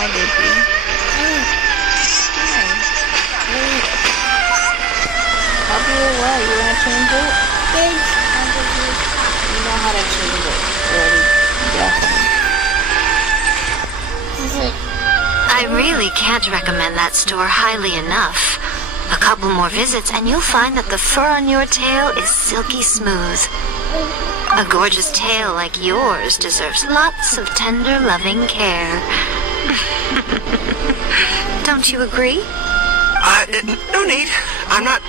Hi, baby. Hey. Hi. Wait. Help you what? You wanna change it? Thanks. You know how to change it already. Yeah. I really can't recommend that store highly enough. A couple more visits and you'll find that the fur on your tail is silky smooth. A gorgeous tail like yours deserves lots of tender, loving care. Don't you agree? No need. I'm not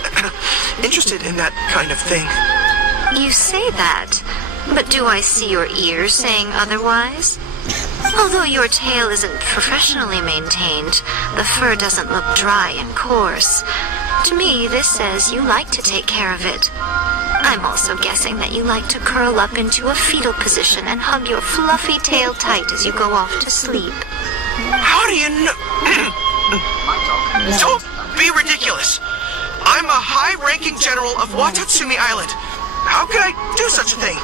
interested in that kind of thing. You say that, but do I see your ears saying otherwise? Although your tail isn't professionally maintained, the fur doesn't look dry and coarse. To me, this says you like to take care of it. I'm also guessing that you like to curl up into a fetal position and hug your fluffy tail tight as you go off to sleep. How do you know? Don't be ridiculous. I'm a high-ranking general of Watatsumi Island. How could I do such a thing?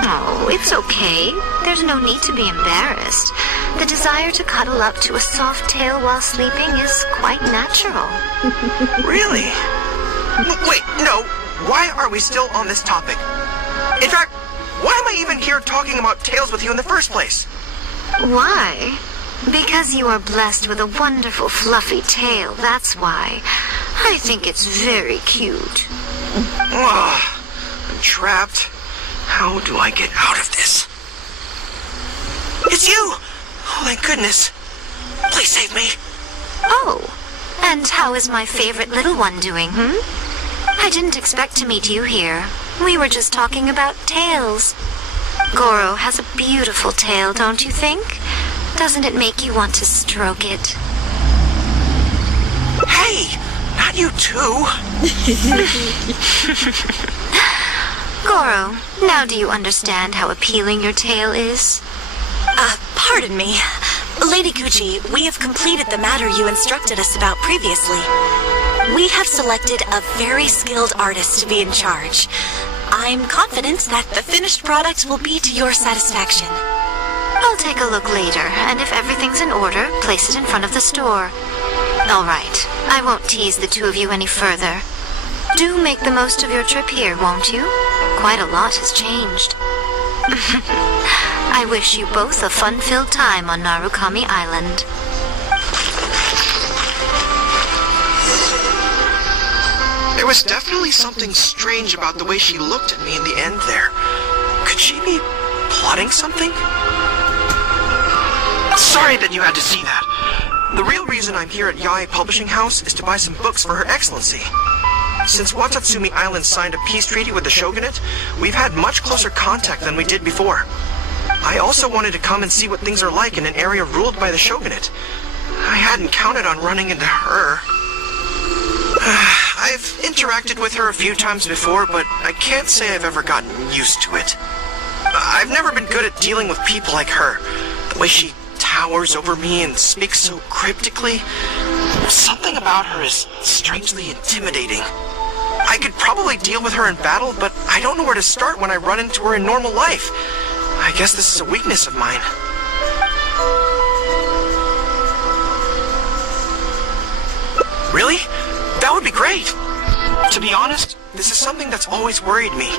Oh, it's okay. There's no need to be embarrassed. The desire to cuddle up to a soft tail while sleeping is quite natural. Really? Wait, no. Why are we still on this topic? In fact, why am I even here talking about tails with you in the first place? Why? Because you are blessed with a wonderful fluffy tail, that's why. I think it's very cute. I'm trapped. How do I get out of this? It's you! Oh, thank goodness. Please save me. Oh, and how is my favorite little one doing, I didn't expect to meet you here. We were just talking about tails. Gorou has a beautiful tail, don't you think? Doesn't it make you want to stroke it? Hey, not you too. Gorou, now do you understand how appealing your tail is? Pardon me. Lady Gucci, we have completed the matter you instructed us about previously. We have selected a very skilled artist to be in charge. I'm confident that the finished product will be to your satisfaction. I'll take a look later, and if everything's in order, place it in front of the store. All right, I won't tease the two of you any further. Do make the most of your trip here, won't you? Quite a lot has changed. I wish you both a fun-filled time on Narukami Island. There was definitely something strange about the way she looked at me in the end there. Could she be plotting something? Sorry that you had to see that. The real reason I'm here at Yae Publishing House is to buy some books for Her Excellency. Since Watatsumi Island signed a peace treaty with the shogunate, we've had much closer contact than we did before. I also wanted to come and see what things are like in an area ruled by the shogunate. I hadn't counted on running into her. I've interacted with her a few times before, but I can't say I've ever gotten used to it. I've never been good at dealing with people like her. The way she towers over me and speaks so cryptically. Something about her is strangely intimidating. I could probably deal with her in battle, but I don't know where to start when I run into her in normal life. I guess this is a weakness of mine. Really? That would be great. To be honest, this is something that's always worried me.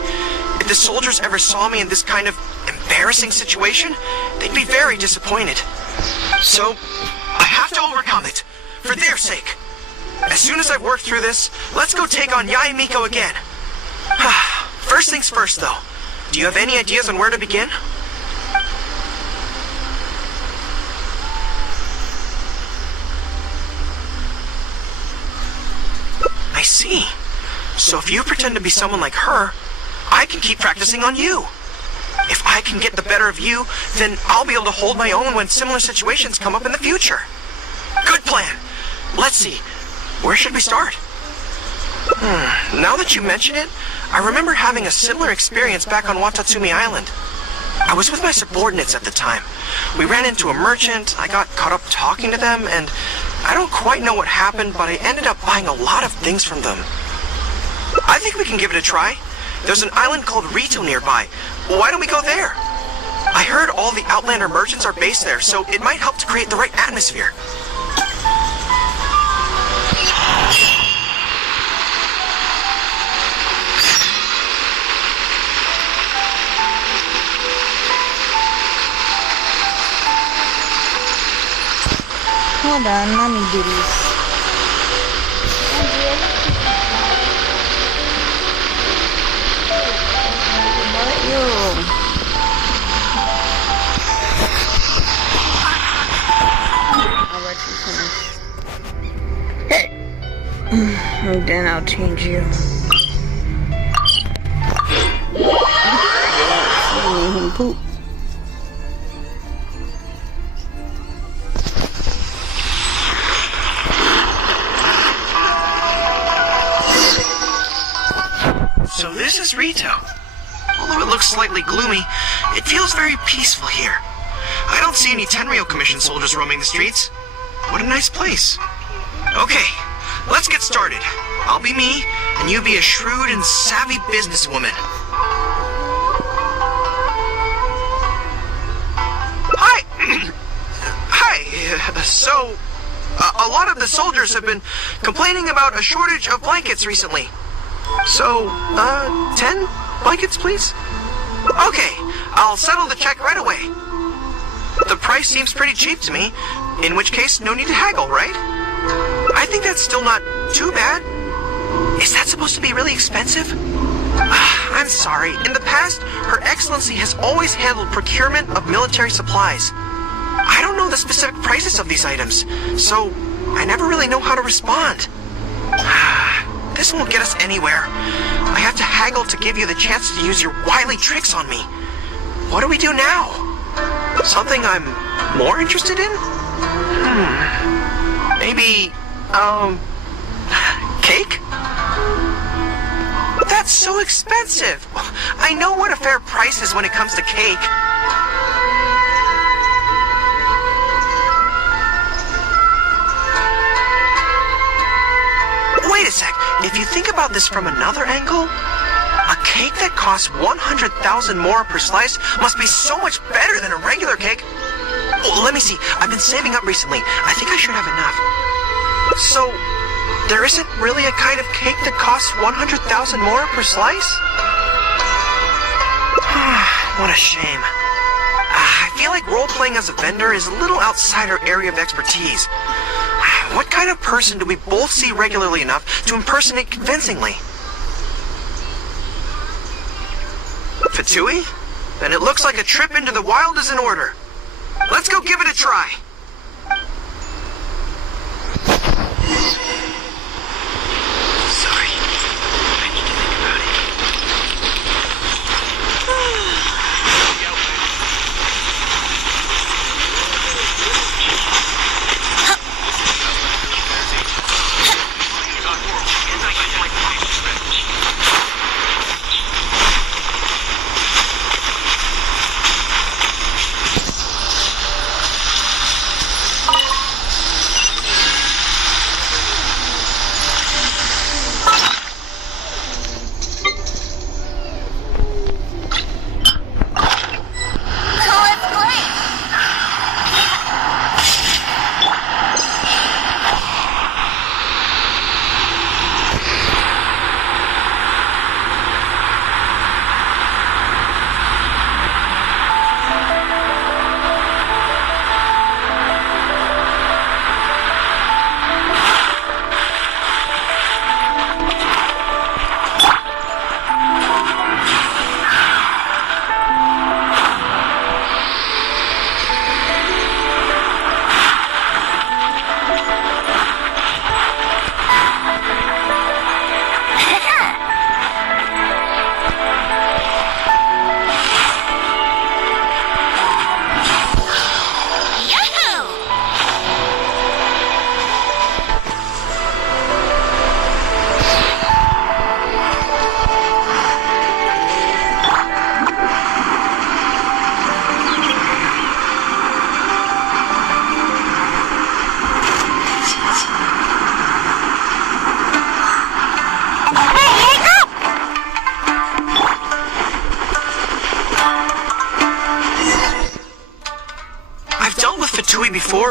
If the soldiers ever saw me in this kind of embarrassing situation, they'd be very disappointed. So, I have to overcome it, for their sake. As soon as I've worked through this, let's go take on Yae Miko again. First things first, though. Do you have any ideas on where to begin? I see. So if you pretend to be someone like her, I can keep practicing on you. If I can get the better of you, then I'll be able to hold my own when similar situations come up in the future. Good plan. Let's see. Where should we start? Now that you mention it, I remember having a similar experience back on Watatsumi Island. I was with my subordinates at the time. We ran into a merchant, I got caught up talking to them, and I don't quite know what happened, but I ended up buying a lot of things from them. I think we can give it a try. There's an island called Rito nearby. Why don't we go there? I heard all the Outlander merchants are based there, so it might help to create the right atmosphere. Hold on, let me do this. I'll let you finish. And then I'll change you. Poop. So this is Rito. Although it looks slightly gloomy, it feels very peaceful here. I don't see any Tenryou Commission soldiers roaming the streets. What a nice place. Okay, let's get started. I'll be me, and you be a shrewd and savvy businesswoman. Hi! Hi! So, a lot of the soldiers have been complaining about a shortage of blankets recently. So, 10 blankets, please? Okay, I'll settle the check right away. The price seems pretty cheap to me, in which case, no need to haggle, right? I think that's still not too bad. Is that supposed to be really expensive? I'm sorry. In the past, Her Excellency has always handled procurement of military supplies. I don't know the specific prices of these items, so I never really know how to respond. This won't get us anywhere. I have to haggle to give you the chance to use your wily tricks on me. What do we do now? Something I'm more interested in? Maybe, cake? That's so expensive. I know what a fair price is when it comes to cake. Wait a sec. If you think about this from another angle, a cake that costs 100,000 more per slice must be so much better than a regular cake. Oh, let me see. I've been saving up recently. I think I should have enough. So, there isn't really a kind of cake that costs 100,000 more per slice? What a shame. I feel like role-playing as a vendor is a little outside our area of expertise. What kind of person do we both see regularly enough to impersonate convincingly? Fatui? Then it looks like a trip into the wild is in order. Let's go give it a try. Sorry. I need to think about it.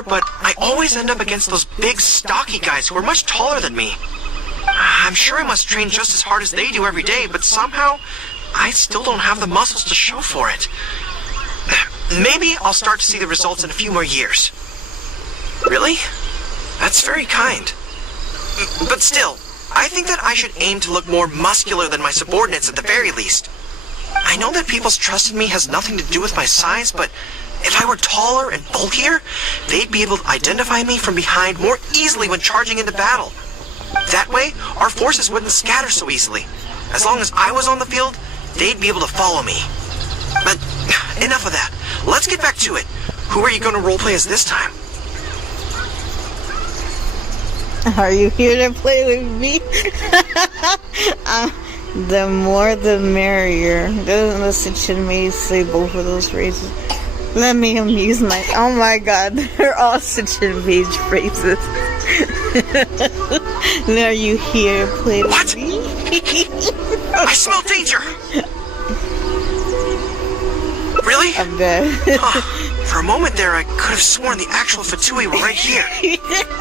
before, but I always end up against those big, stocky guys who are much taller than me. I'm sure I must train just as hard as they do every day, but somehow I still don't have the muscles to show for it. Maybe I'll start to see the results in a few more years. Really? That's very kind. But still, I think that I should aim to look more muscular than my subordinates at the very least. I know that people's trust in me has nothing to do with my size, but if I were taller and bulkier, they'd be able to identify me from behind more easily when charging into battle. That way, our forces wouldn't scatter so easily. As long as I was on the field, they'd be able to follow me. But enough of that. Let's get back to it. Who are you going to roleplay as this time? Are you here to play with me? The more the merrier. Doesn't the Sichin say both of those phrases? Let me amuse my... Oh my god, they're all Sichin phrases. Are you here to play with me? I smell danger! Really? I'm dead. For a moment there, I could have sworn the actual Fatui were right here.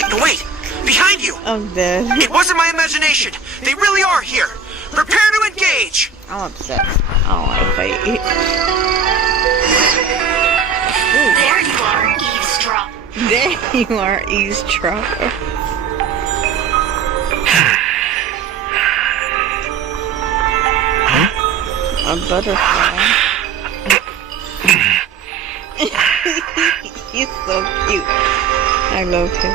No, wait! Behind you! I'm dead. It wasn't my imagination! They really are here! Prepare to engage! I'm upset. I don't want to fight. There you are, eavesdrop. There you are, eavesdropper. A butterfly. He's so cute. I love him.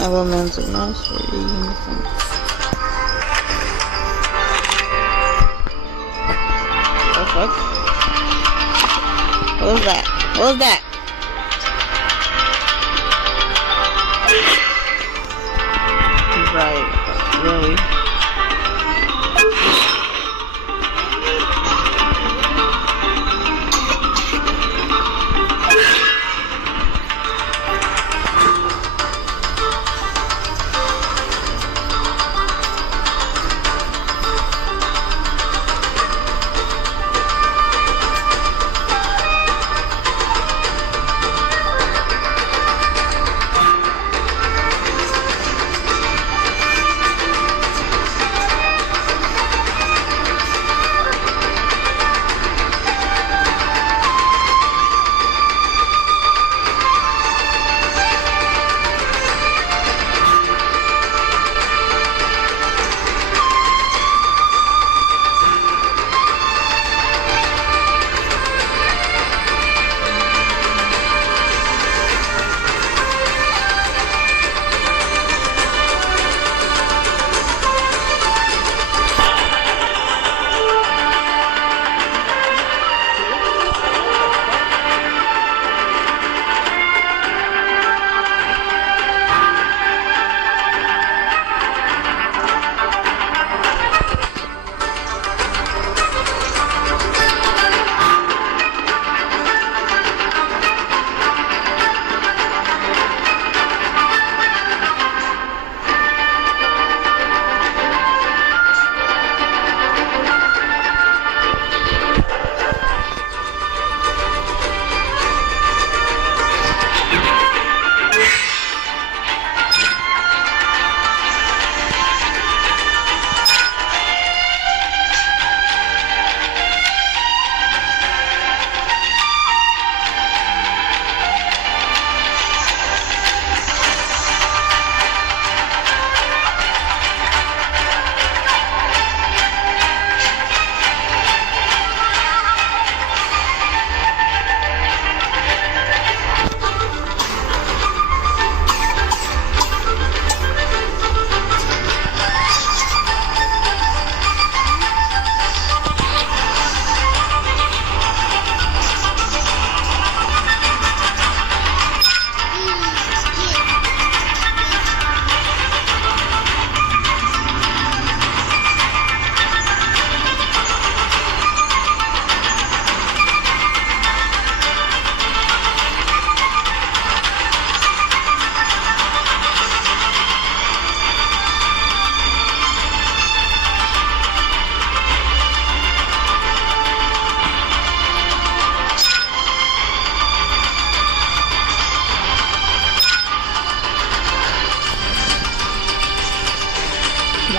Elements of mastery uniform. The fuck? What was that? What was that? Right, really?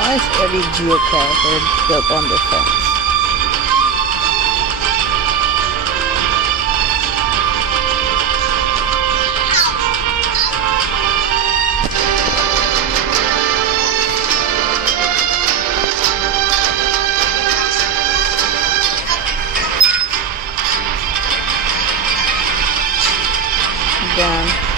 Why is every Geo character built on defense? Done.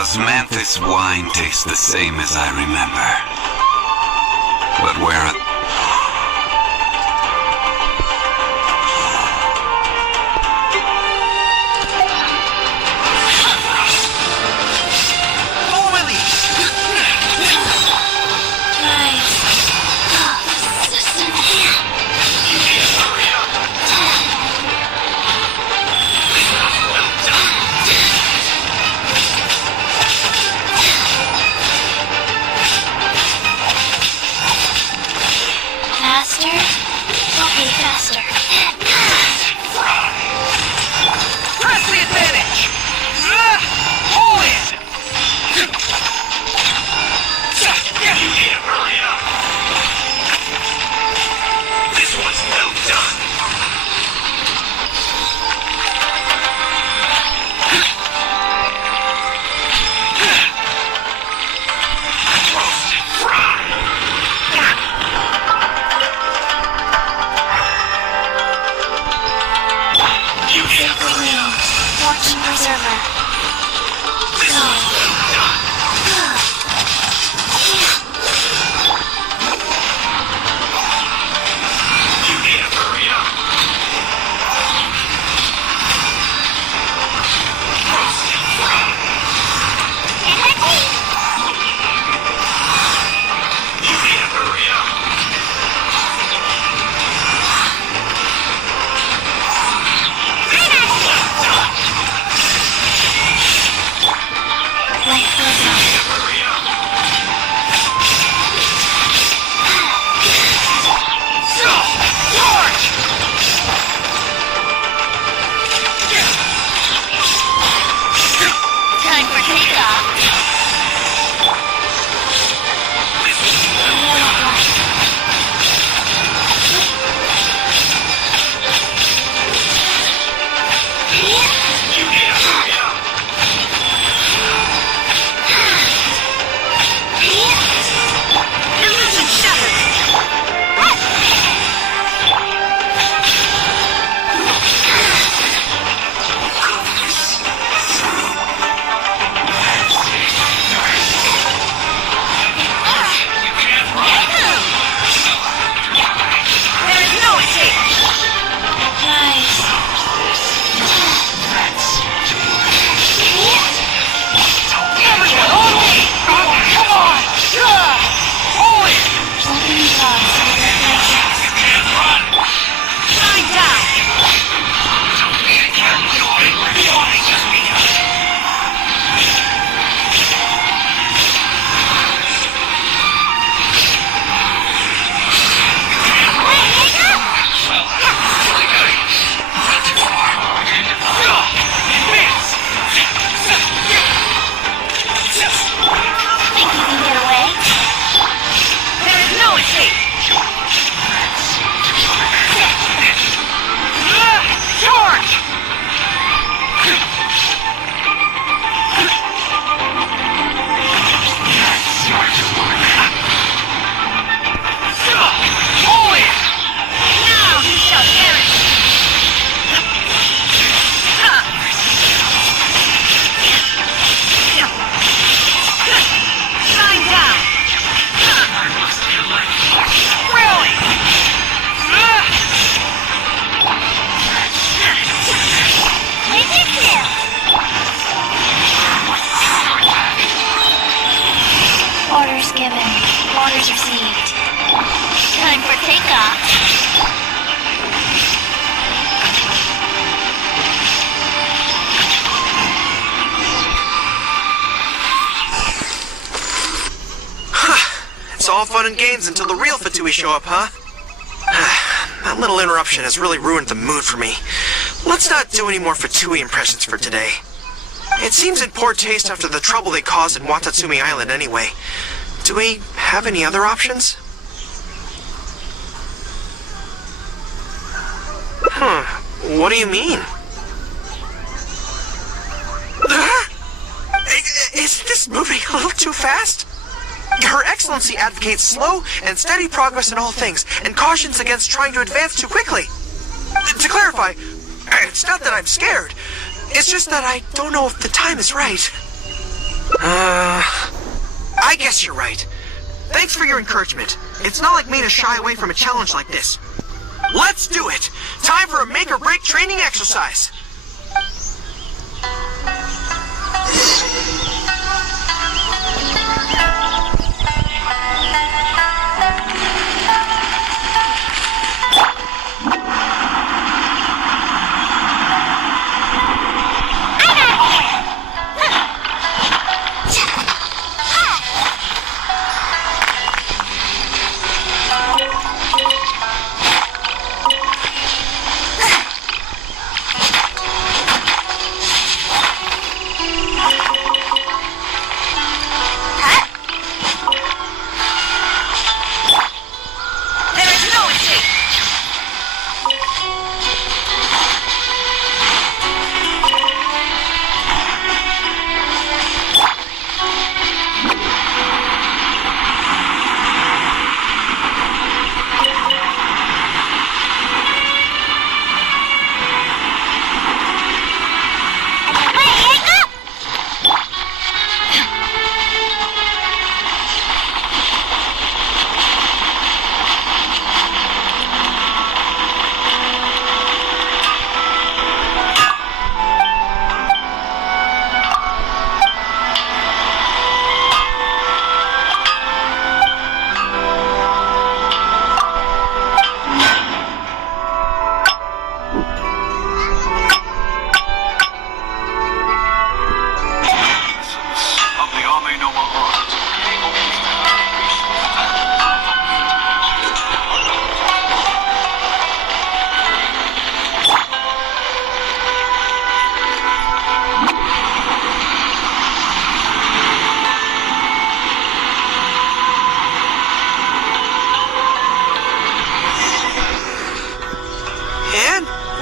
Osmanthus wine tastes the same as I remember. But where it... all fun and games until the real Fatui show up, huh? That little interruption has really ruined the mood for me. Let's not do any more Fatui impressions for today. It seems in poor taste after the trouble they caused in Watatsumi Island anyway. Do we have any other options? What do you mean? Is this moving a little too fast? Her Excellency advocates slow and steady progress in all things, and cautions against trying to advance too quickly. To clarify, it's not that I'm scared. It's just that I don't know if the time is right. I guess you're right. Thanks for your encouragement. It's not like me to shy away from a challenge like this. Let's do it! Time for a make-or-break training exercise!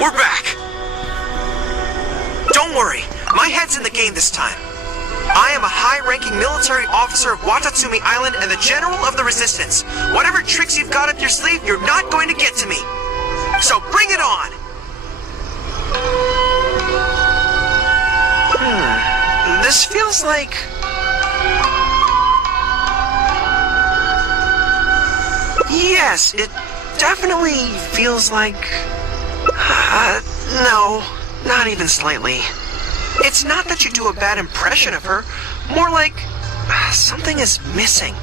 We're back! Don't worry, my head's in the game this time. I am a high-ranking military officer of Watatsumi Island and the General of the Resistance. Whatever tricks you've got up your sleeve, you're not going to get to me. So bring it on! This feels like... Yes, it definitely feels like... no, not even slightly. It's not that you do a bad impression of her, more like something is missing.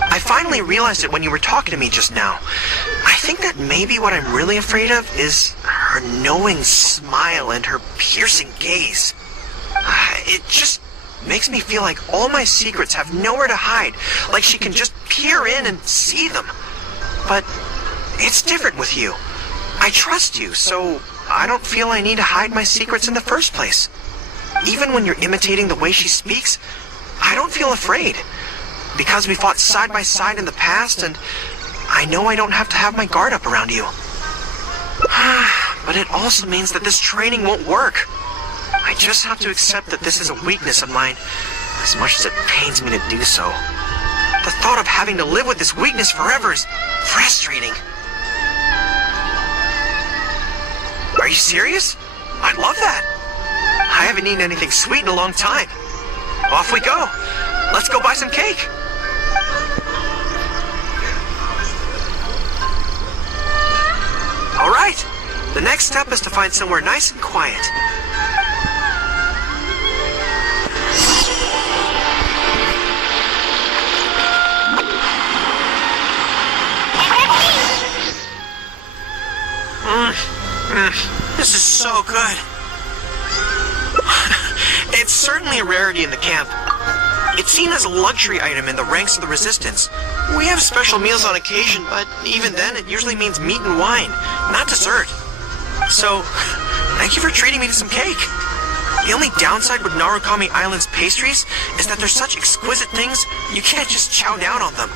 I finally realized it when you were talking to me just now. I think that maybe what I'm really afraid of is her knowing smile and her piercing gaze. It just makes me feel like all my secrets have nowhere to hide, like she can just peer in and see them. But it's different with you. I trust you, so I don't feel I need to hide my secrets in the first place. Even when you're imitating the way she speaks, I don't feel afraid. Because we fought side by side in the past, and I know I don't have to have my guard up around you. But it also means that this training won't work. I just have to accept that this is a weakness of mine, as much as it pains me to do so. The thought of having to live with this weakness forever is frustrating. Are you serious? I'd love that. I haven't eaten anything sweet in a long time. Off we go. Let's go buy some cake. All right. The next step is to find somewhere nice and quiet. This is so good. It's certainly a rarity in the camp. It's seen as a luxury item in the ranks of the Resistance. We have special meals on occasion, but even then it usually means meat and wine, not dessert. So, thank you for treating me to some cake. The only downside with Narukami Island's pastries is that they're such exquisite things, you can't just chow down on them.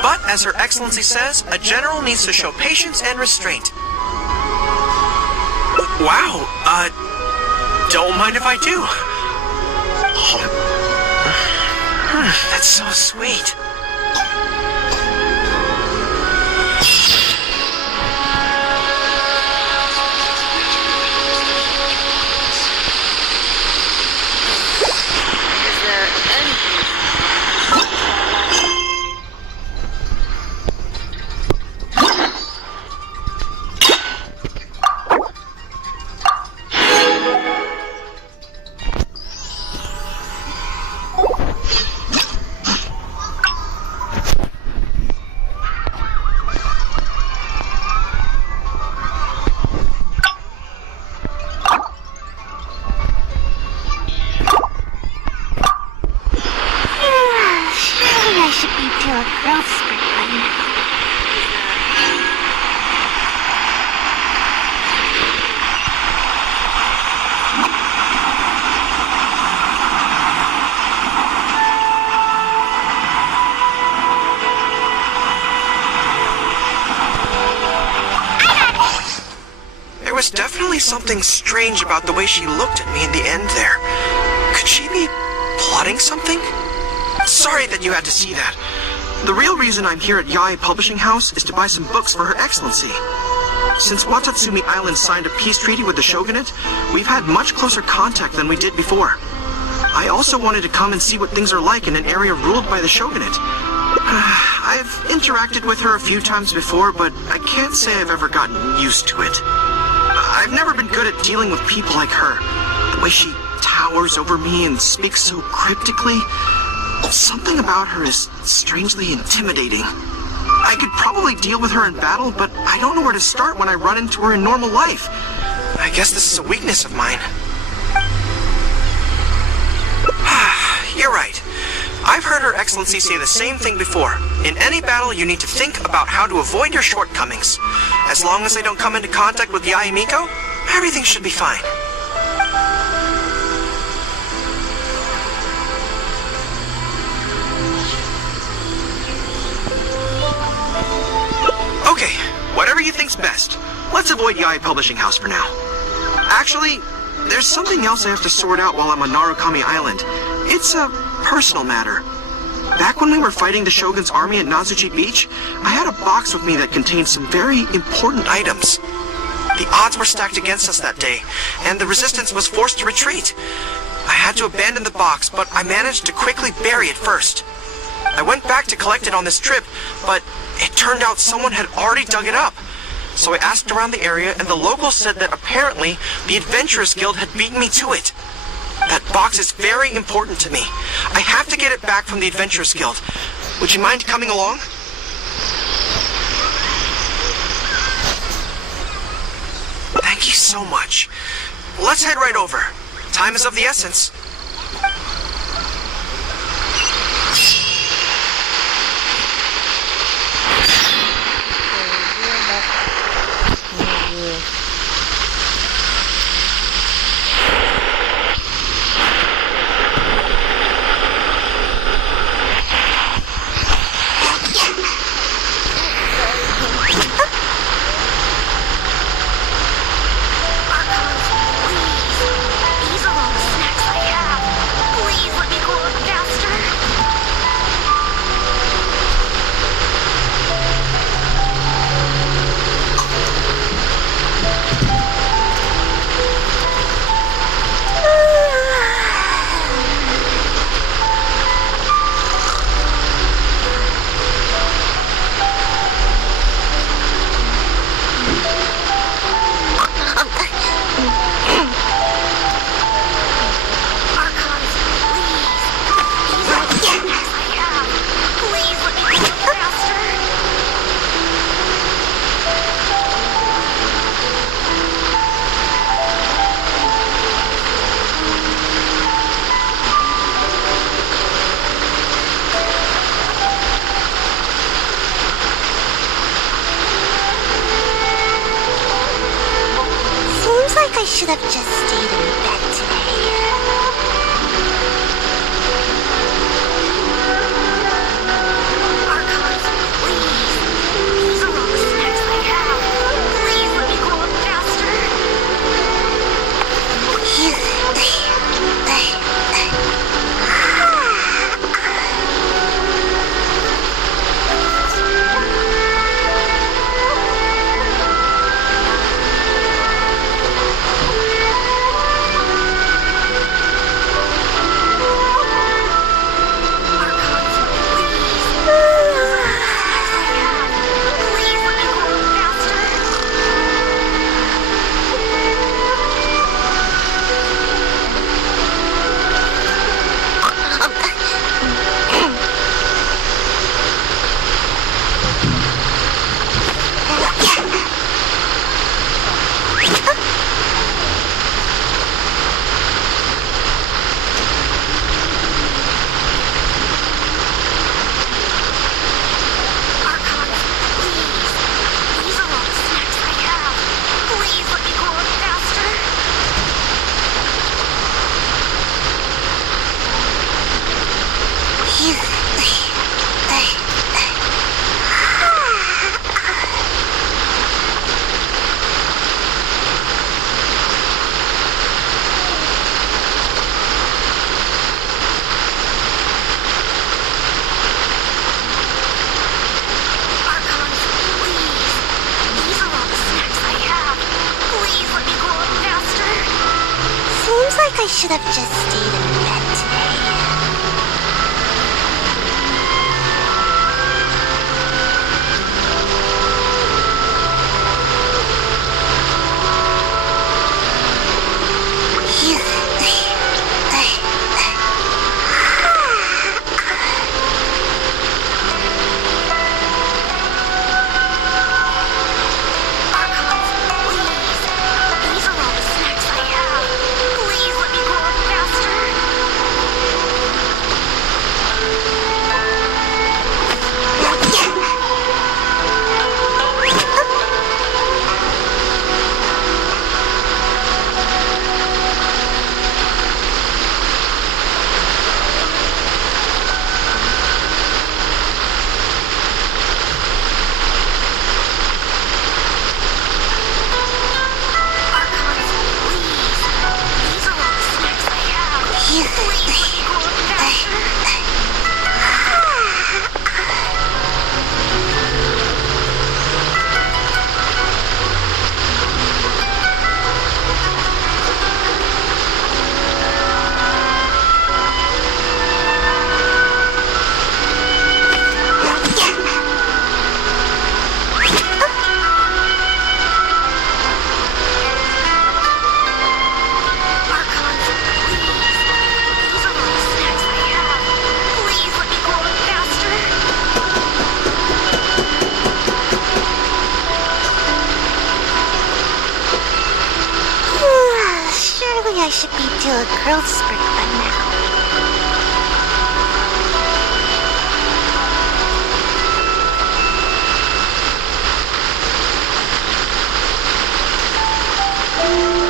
But, as Her Excellency says, a general needs to show patience and restraint. Wow, don't mind if I do. That's so sweet. There was definitely something strange about the way she looked at me in the end there. Could she be plotting something? Sorry that you had to see that. The real reason I'm here at Yae Publishing House is to buy some books for Her Excellency. Since Watatsumi Island signed a peace treaty with the shogunate, we've had much closer contact than we did before. I also wanted to come and see what things are like in an area ruled by the shogunate. I've interacted with her a few times before, but I can't say I've ever gotten used to it. I've never been good at dealing with people like her. The way she towers over me and speaks so cryptically. Something about her is strangely intimidating. I could probably deal with her in battle, but I don't know where to start when I run into her in normal life. I guess this is a weakness of mine. You're right. I've heard Her Excellency say the same thing before. In any battle, you need to think about how to avoid your shortcomings. As long as I don't come into contact with Yae Miko, everything should be fine. Okay, whatever you think's best. Let's avoid Yae Publishing House for now. Actually, there's something else I have to sort out while I'm on Narukami Island. It's a personal matter. Back when we were fighting the Shogun's army at Nazuchi Beach, I had a box with me that contained some very important items. The odds were stacked against us that day, and the resistance was forced to retreat. I had to abandon the box, but I managed to quickly bury it first. I went back to collect it on this trip, but it turned out someone had already dug it up. So I asked around the area, and the locals said that apparently the Adventurers Guild had beaten me to it. That box is very important to me. I have to get it back from the Adventurers Guild. Would you mind coming along? Thank you so much. Let's head right over. Time is of the essence. These are all the snacks I have. should have just stayed in bed today. Archons, please. These are all the snacks I have. Please let me grow up faster. Archons, please. These are all the snacks I have. Please let me grow up faster. Archons, please. These are all the snacks I have. Please let me grow up faster. Archons, please. These are all the snacks I have. Please let me grow up faster. Seems like I should have just stayed in bed today. Archons, please. These are all the snacks I have. Please let me grow up faster. Archons, please. These are all the snacks I have. Please let me grow up faster. Archons, please. These are all the snacks I have. Please let me grow up faster. Surely I should be due a growth spurt by now.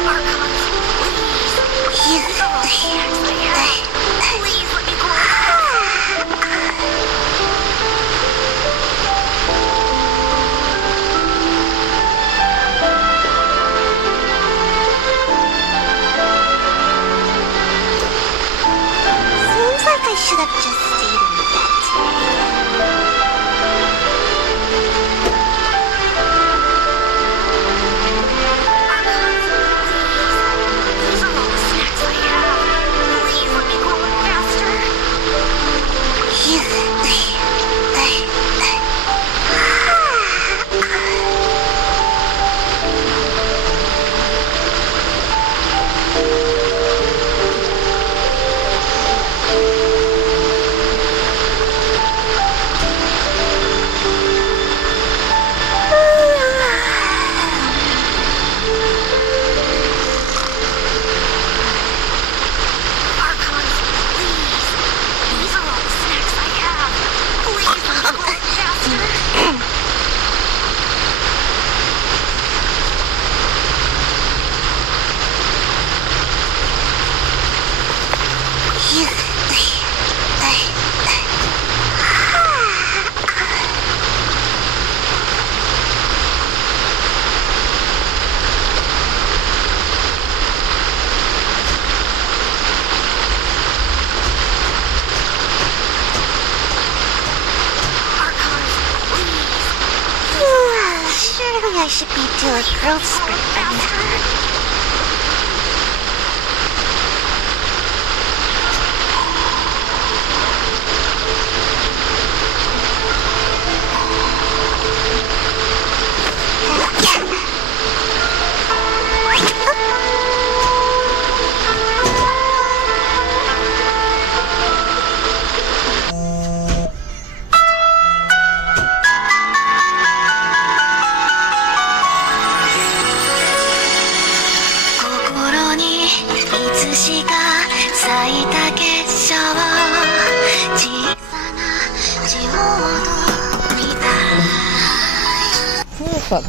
Archons, please. These are all the snacks I have. Please let me grow up faster. Seems like I should have just stayed in bed today. Archons, please. These are all the snacks I have. Please let me grow up faster. Surely I should be due a growth spurt by now. Who the fuck?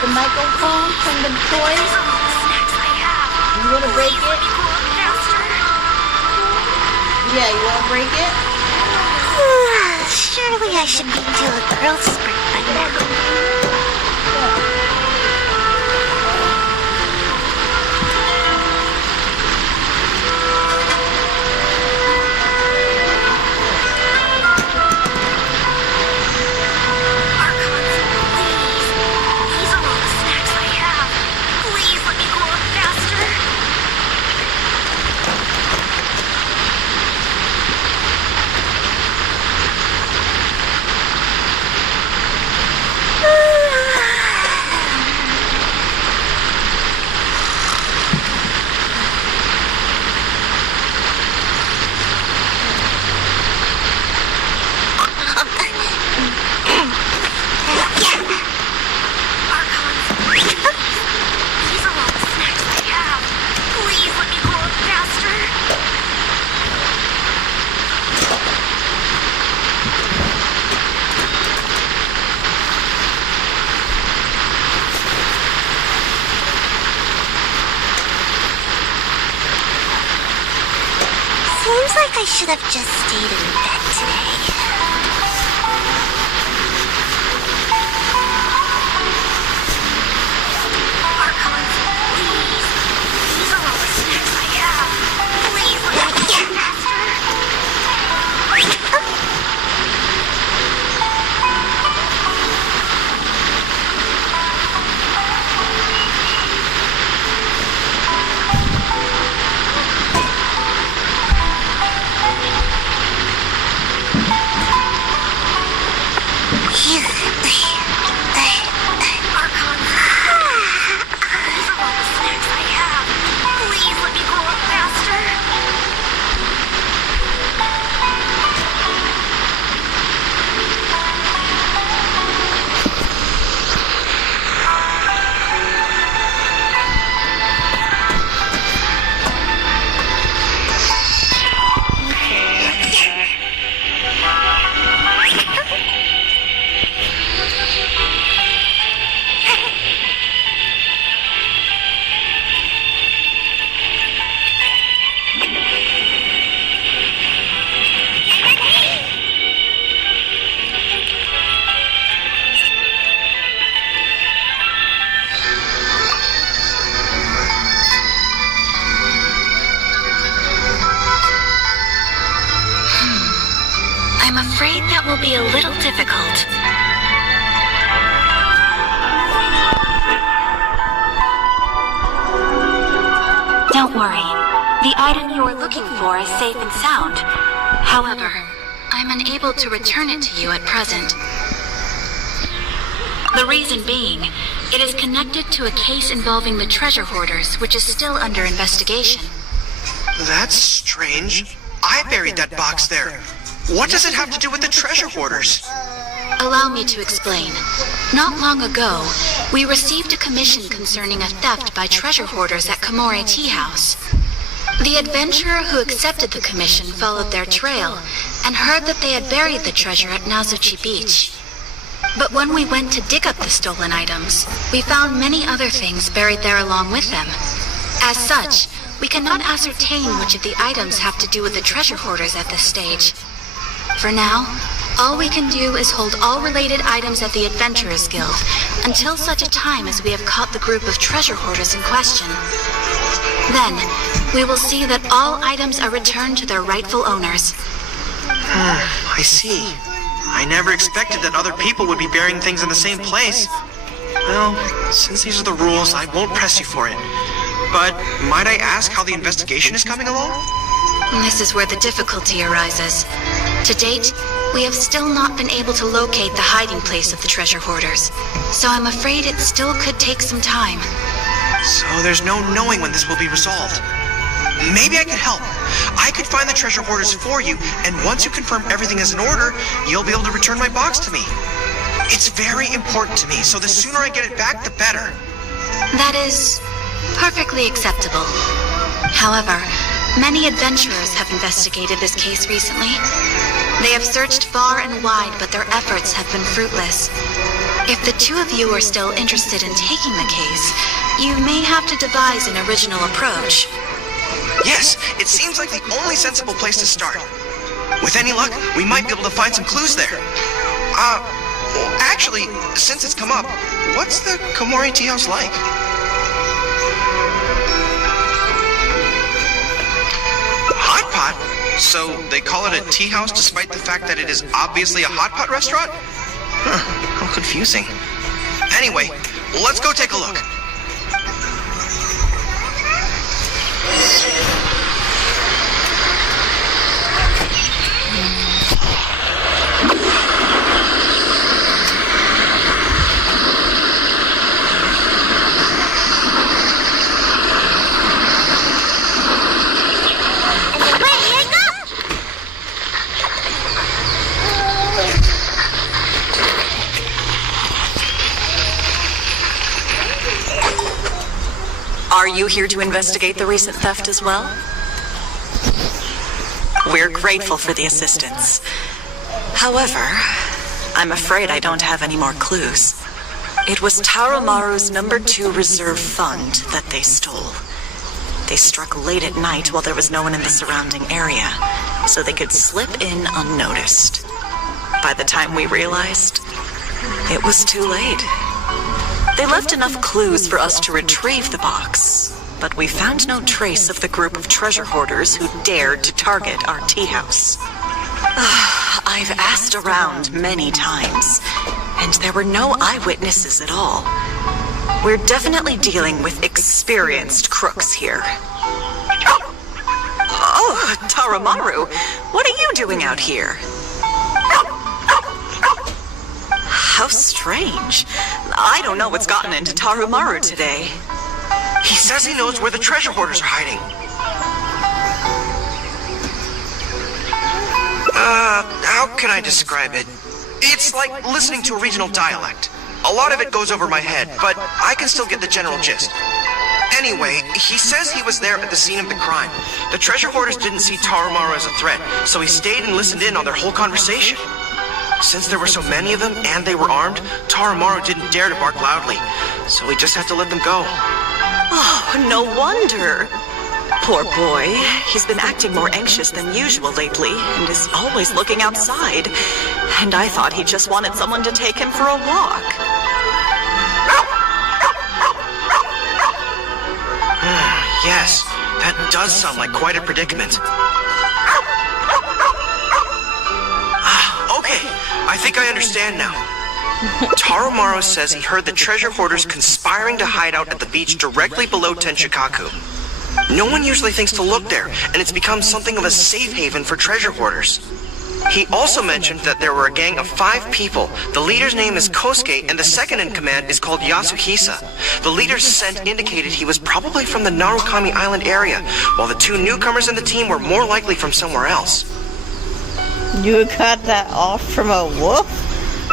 The microphone from the toys? You wanna break it? Yeah, you wanna break it? Surely I should be due a growth spurt by now. Seems like I should have just stayed in bed today. Archons, please. These are all the snacks I have. Please let me get faster. I'm afraid that will be a little difficult. Don't worry. The item you are looking for is safe and sound. However, I'm unable to return it to you at present. The reason being, it is connected to a case involving the treasure hoarders, which is still under investigation. That's strange. I buried that box there. What does it have to do with the treasure hoarders? Allow me to explain. Not long ago, We received a commission concerning a theft by treasure hoarders at Komore Tea House. The adventurer who accepted the commission followed their trail and heard that they had buried the treasure at Nazuchi Beach. But when we went to dig up the stolen items, we found many other things buried there along with them. As such, we cannot ascertain which of the items have to do with the treasure hoarders at this stage. For now, all we can do is hold all related items at the Adventurers Guild until such a time as we have caught the group of treasure hoarders in question. Then, we will see that all items are returned to their rightful owners. I see. I never expected that other people would be burying things in the same place. Well, since these are the rules, I won't press you for it. But might I ask how the investigation is coming along? This is where the difficulty arises. To date, we have still not been able to locate the hiding place of the treasure hoarders, so I'm afraid it still could take some time. So there's no knowing when this will be resolved. Maybe I could help. I could find the treasure hoarders for you, and once you confirm everything is in order, you'll be able to return my box to me. It's very important to me, so the sooner I get it back, the better. That is perfectly acceptable. However, many adventurers have investigated this case recently. They have searched far and wide, but their efforts have been fruitless. If the two of you are still interested in taking the case, you may have to devise an original approach. Yes, it seems like the only sensible place to start. With any luck, we might be able to find some clues there. Well, actually, since it's come up, what's the Komore Tea House like? Hot pot? So they call it a tea house despite the fact that it is obviously a hot pot restaurant? How confusing. Anyway, let's go take a look. Are you here to investigate the recent theft as well? We're grateful for the assistance. However, I'm afraid I don't have any more clues. It was Taromaru's #2 reserve fund that they stole. They struck late at night while there was no one in the surrounding area, so they could slip in unnoticed. By the time we realized, it was too late. They left enough clues for us to retrieve the box, but we found no trace of the group of treasure hoarders who dared to target our tea house. I've asked around many times, and there were no eyewitnesses at all. We're definitely dealing with experienced crooks here. Oh, Taromaru, what are you doing out here? How strange. I don't know what's gotten into Taromaru today. He says he knows where the treasure hoarders are hiding. How can I describe it? It's like listening to a regional dialect. A lot of it goes over my head, but I can still get the general gist. Anyway, he says he was there at the scene of the crime. The treasure hoarders didn't see Taromaru as a threat, so he stayed and listened in on their whole conversation. Since there were so many of them and they were armed, Taromaru didn't dare to bark loudly, so we just had to let them go. Oh, no wonder. Poor boy. He's been acting more anxious than usual lately and is always looking outside. And I thought he just wanted someone to take him for a walk. Yes, that does sound like quite a predicament. Okay, I think I understand now. Taromaru says he heard the treasure hoarders conspiring to hide out at the beach directly below Tenshikaku. No one usually thinks to look there, and it's become something of a safe haven for treasure hoarders. He also mentioned that there were a gang of 5 people. The leader's name is Kosuke, and the second in command is called Yasuhisa. The leader's scent indicated he was probably from the Narukami Island area, while the 2 newcomers in the team were more likely from somewhere else. You got that off from a wolf?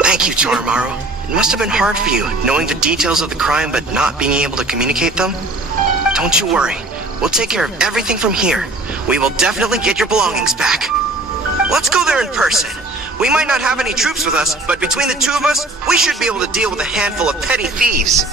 Thank you, Taromaru. It must have been hard for you, knowing the details of the crime but not being able to communicate them. Don't you worry. We'll take care of everything from here. We will definitely get your belongings back. Let's go there in person. We might not have any troops with us, but between the two of us, we should be able to deal with a handful of petty thieves.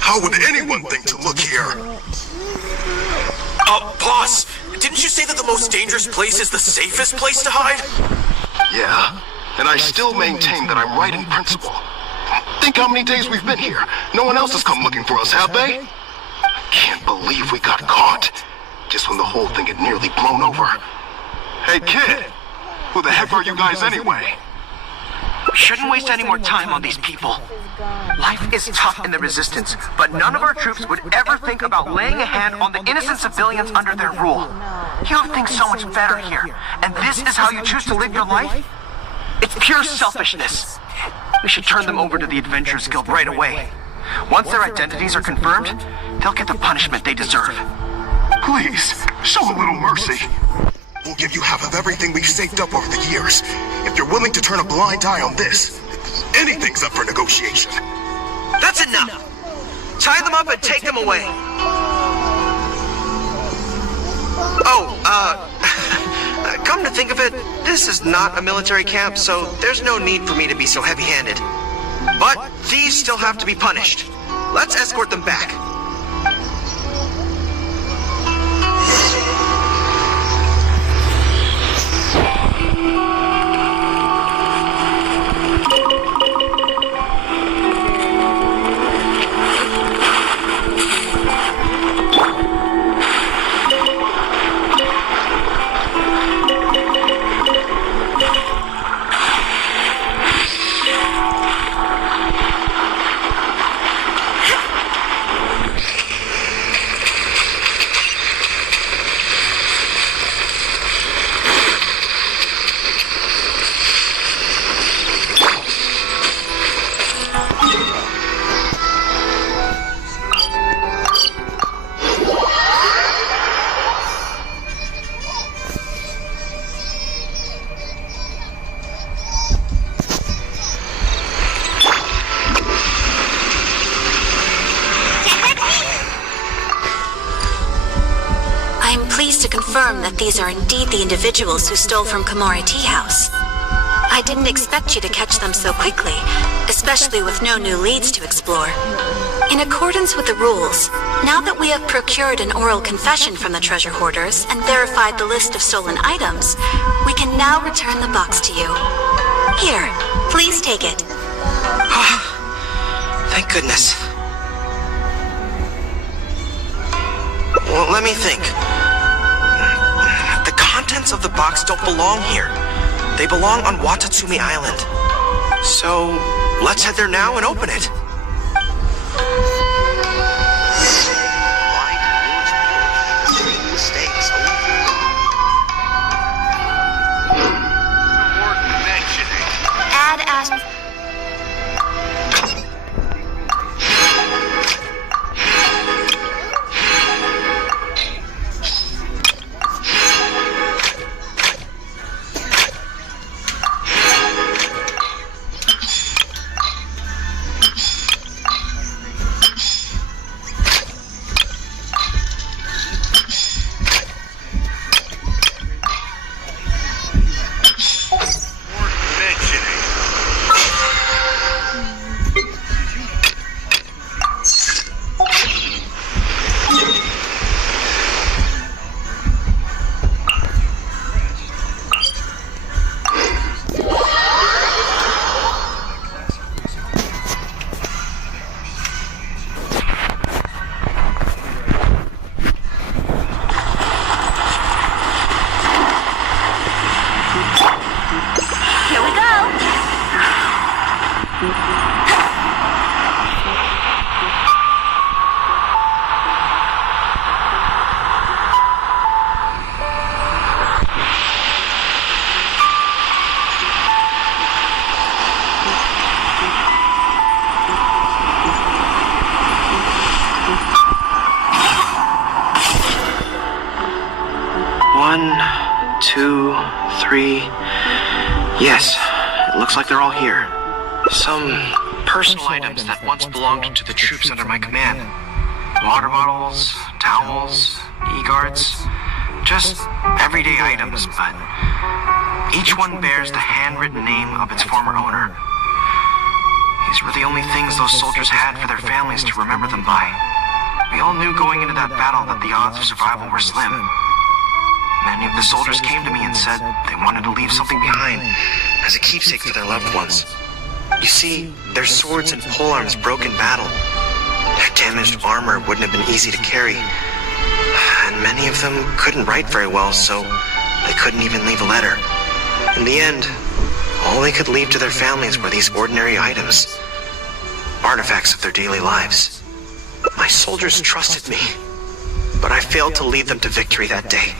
How would anyone think to look here? Boss, didn't you say that the most dangerous place is the safest place to hide? Yeah, and I still maintain that I'm right in principle. Think how many days we've been here. No one else has come looking for us, have they? I can't believe we got caught. Just when the whole thing had nearly blown over. Hey, kid! Who the heck are you guys anyway? We shouldn't waste any more time on these people. Life is tough in the Resistance, but none of our troops would ever think about laying a hand on the innocent civilians under their rule. You have things so much better here, and this is how you choose to live your life? It's pure selfishness. We should turn them over to the Adventurers Guild right away. Once their identities are confirmed, they'll get the punishment they deserve. Please, show a little mercy. We'll give you half of everything we've saved up over the years. If you're willing to turn a blind eye on this, anything's up for negotiation. That's enough! Tie them up and take them away. Come to think of it, this is not a military camp, so there's no need for me to be so heavy-handed. But thieves still have to be punished. Let's escort them back. is to confirm that these are indeed the individuals who stole from Komori Tea House. I didn't expect you to catch them so quickly, especially with no new leads to explore. In accordance with the rules, now that we have procured an oral confession from the treasure hoarders and verified the list of stolen items, we can now return the box to you. Here, please take it. Thank goodness. Well, let me think. The contents of the box don't belong here. They belong on Watatsumi Island. So, let's head there now and open it. Add as... Here we go! One, two, three. Yes, it looks like they're all here. Some personal items that once belonged to the troops under my command. Water bottles, towels, e-guards. Just everyday items, but each one bears the handwritten name of its former owner. These were the only things those soldiers had for their families to remember them by. We all knew going into that battle that the odds of survival were slim. Many of the soldiers came to me and said they wanted to leave something behind as a keepsake for their loved ones. You see, their swords and polearms broke in battle. Their damaged armor wouldn't have been easy to carry. And many of them couldn't write very well, so they couldn't even leave a letter. In the end, all they could leave to their families were these ordinary items. Artifacts of their daily lives. My soldiers trusted me, but I failed to lead them to victory that day.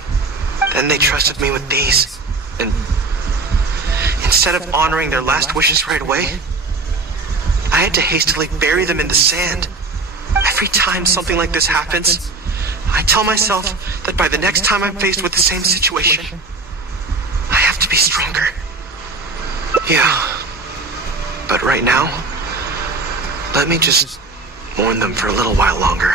Then they trusted me with these, and instead of honoring their last wishes right away, I had to hastily bury them in the sand. Every time something like this happens, I tell myself that by the next time I'm faced with the same situation, I have to be stronger. Yeah, but right now, let me just mourn them for a little while longer.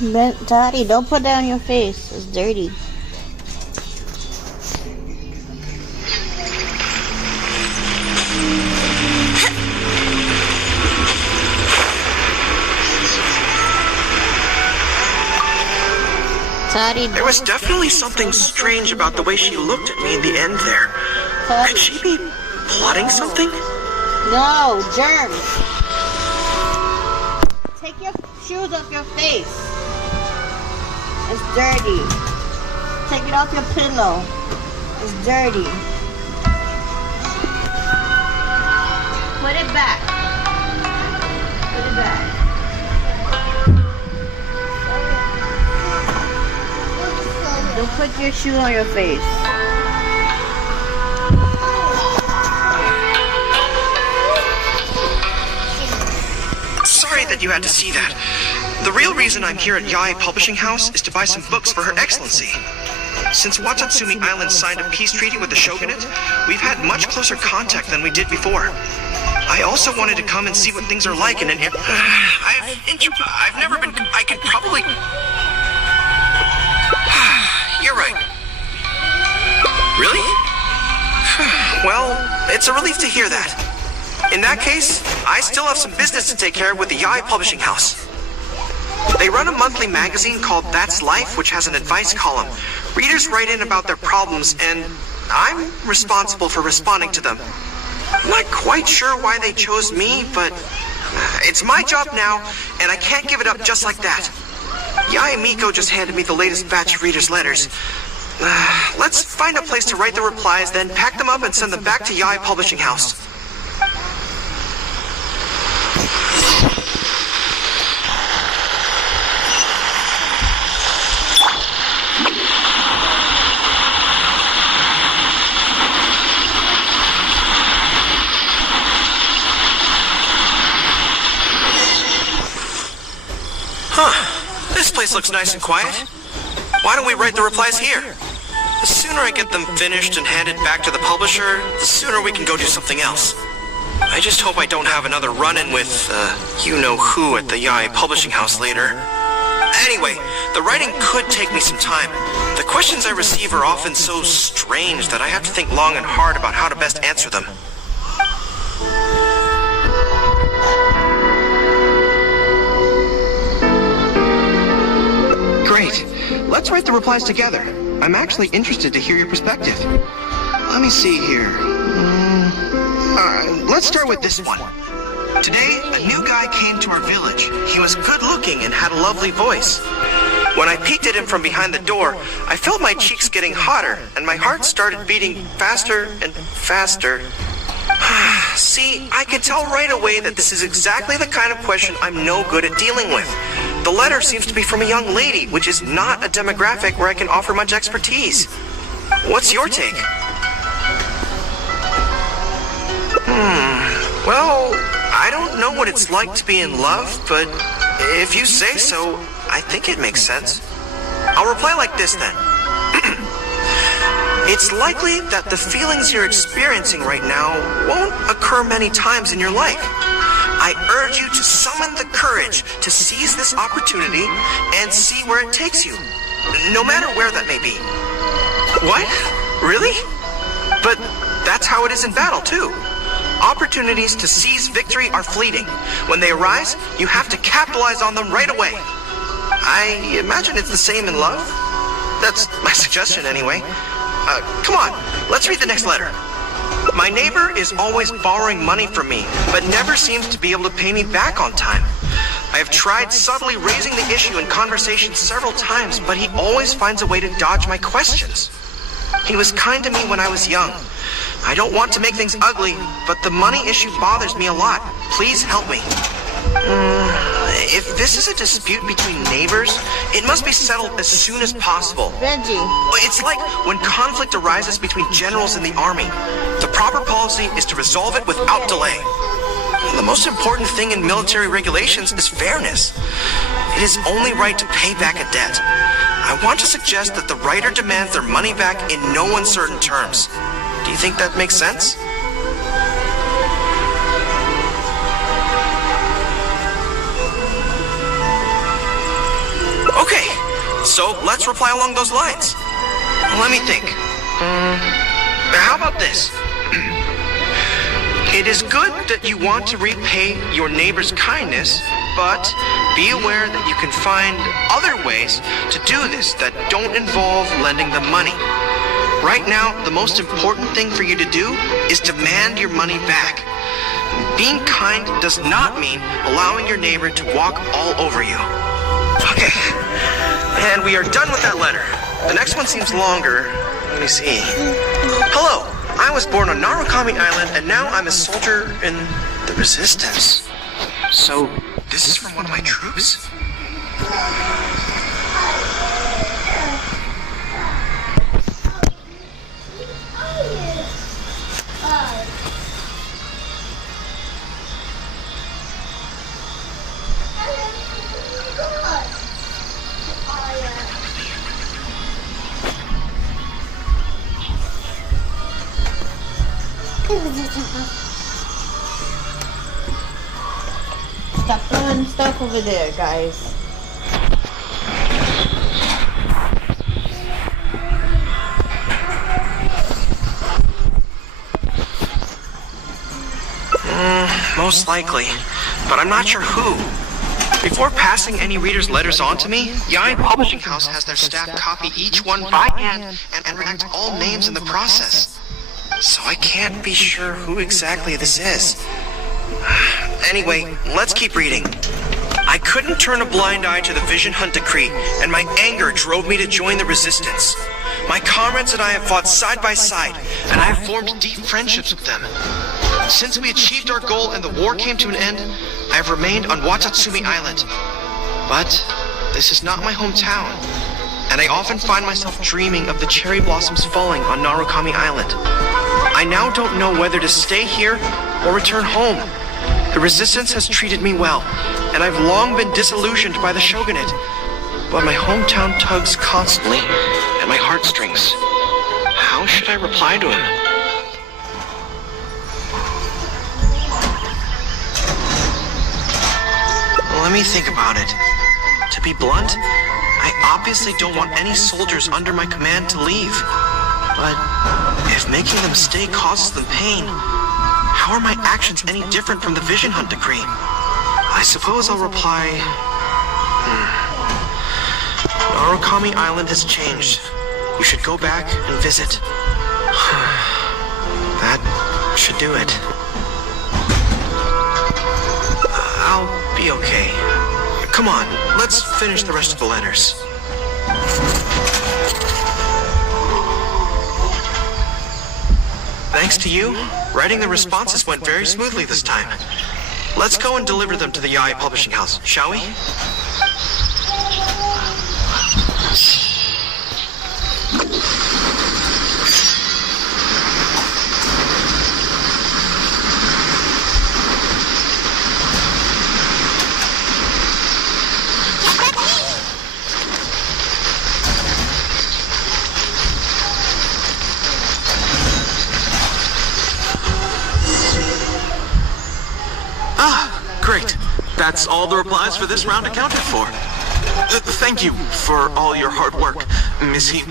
Daddy, don't put that on your face. It's dirty. Daddy, There was definitely something strange about the way she looked at me in the end there. Could she be plotting something? No, germs. Take your shoes off your face. It's dirty. Take it off your pillow. It's dirty. Put it back. Put it back. Don't put your shoe on your face. Sorry that you had to see that. The real reason I'm here at Yai Publishing House is to buy some books for Her Excellency. Since Watatsumi Island signed a peace treaty with the shogunate, we've had much closer contact than we did before. I also wanted to come and see what things are like in an I've never been... I could probably... You're right. Really? Well, it's a relief to hear that. In that case, I still have some business to take care of with the Yai Publishing House. They run a monthly magazine called That's Life, which has an advice column. Readers write in about their problems, and I'm responsible for responding to them. I'm not quite sure why they chose me, but it's my job now, and I can't give it up just like that. Yai Miko just handed me the latest batch of readers' letters. Let's find a place to write the replies, then pack them up and send them back to Yai Publishing House. This place looks nice and quiet. Why don't we write the replies here? The sooner I get them finished and handed back to the publisher, the sooner we can go do something else. I just hope I don't have another run-in with, you-know-who at the Yai Publishing House later. Anyway, the writing could take me some time. The questions I receive are often so strange that I have to think long and hard about how to best answer them. Great. Let's write the replies together. I'm actually interested to hear your perspective. Let me see here. Let's start with this one. Today, a new guy came to our village. He was good-looking and had a lovely voice. When I peeked at him from behind the door, I felt my cheeks getting hotter, and my heart started beating faster and faster. See, I could tell right away that this is exactly the kind of question I'm no good at dealing with. The letter seems to be from a young lady, which is not a demographic where I can offer much expertise. What's your take? Well, I don't know what it's like to be in love, but if you say so, I think it makes sense. I'll reply like this then. It's likely that the feelings you're experiencing right now won't occur many times in your life. I urge you to summon the courage to seize this opportunity and see where it takes you, no matter where that may be. What? Really? But that's how it is in battle, too. Opportunities to seize victory are fleeting. When they arise, you have to capitalize on them right away. I imagine it's the same in love. That's my suggestion, anyway. Come on, let's read the next letter. My neighbor is always borrowing money from me, but never seems to be able to pay me back on time. I have tried subtly raising the issue in conversation several times, but he always finds a way to dodge my questions. He was kind to me when I was young. I don't want to make things ugly, but the money issue bothers me a lot. Please help me. If this is a dispute between neighbors, it must be settled as soon as possible. Reggie. It's like when conflict arises between generals in the army. The proper policy is to resolve it without delay. The most important thing in military regulations is fairness. It is only right to pay back a debt. I want to suggest that the writer demands their money back in no uncertain terms. Do you think that makes sense? So let's reply along those lines. Let me think. How about this? It is good that you want to repay your neighbor's kindness, but be aware that you can find other ways to do this that don't involve lending them money. Right now, the most important thing for you to do is demand your money back. Being kind does not mean allowing your neighbor to walk all over you. Okay, and we are done with that letter. The next one seems longer. Let me see. Hello, I was born on Narukami Island, and now I'm a soldier in the Resistance. So, this is from one of my troops? Stop throwing stuff over there, guys. Most likely, but I'm not sure who. Before passing any reader's letters on to me, Yai Publishing House has their staff copy each one by hand and redact all names in the process. So I can't be sure who exactly this is. Anyway, let's keep reading. I couldn't turn a blind eye to the Vision Hunt decree, and my anger drove me to join the Resistance. My comrades and I have fought side by side, and I have formed deep friendships with them. Since we achieved our goal and the war came to an end, I have remained on Watatsumi Island. But this is not my hometown, and I often find myself dreaming of the cherry blossoms falling on Narukami Island. I now don't know whether to stay here or return home. The Resistance has treated me well, and I've long been disillusioned by the shogunate. But my hometown tugs constantly at my heartstrings. How should I reply to him? Let me think about it. To be blunt, I obviously don't want any soldiers under my command to leave. But if making them stay causes them pain, how are my actions any different from the Vision Hunt decree? I suppose I'll reply... Narukami Island has changed. You should go back and visit. That should do it. I'll be okay. Come on, let's finish the rest of the letters. Thanks to you, writing the responses went very smoothly this time. Let's go and deliver them to the Yai Publishing House, shall we? Great. That's all the replies for this round accounted for. Thank you for all your hard work, Mr.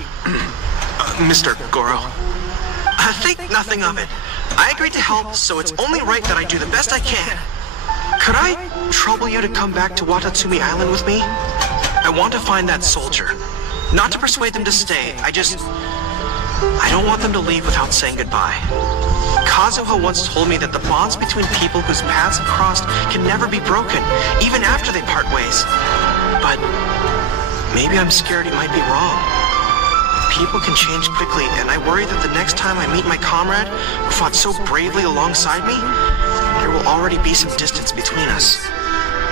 Gorou. Think nothing of it. I agreed to help, so it's only right that I do the best I can. Could I trouble you to come back to Watatsumi Island with me? I want to find that soldier. Not to persuade them to stay, I don't want them to leave without saying goodbye. Kazuha once told me that the bonds between people whose paths have crossed can never be broken, even after they part ways. But maybe I'm scared he might be wrong. People can change quickly, and I worry that the next time I meet my comrade, who fought so bravely alongside me, there will already be some distance between us.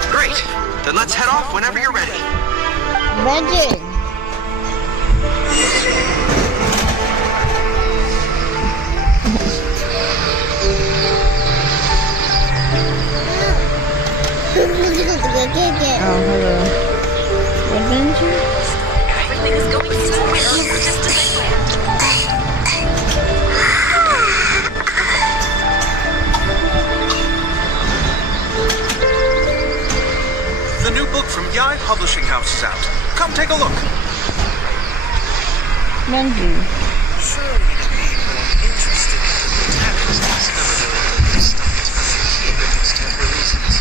Great! Then let's head off whenever you're ready. Ready. Oh, hello. Adventure? Everything is going so well. The new book from Yai Publishing House is out. Come take a look. Benji. Surely it would be more interesting if the protagonists never really stopped, even for temporary reasons.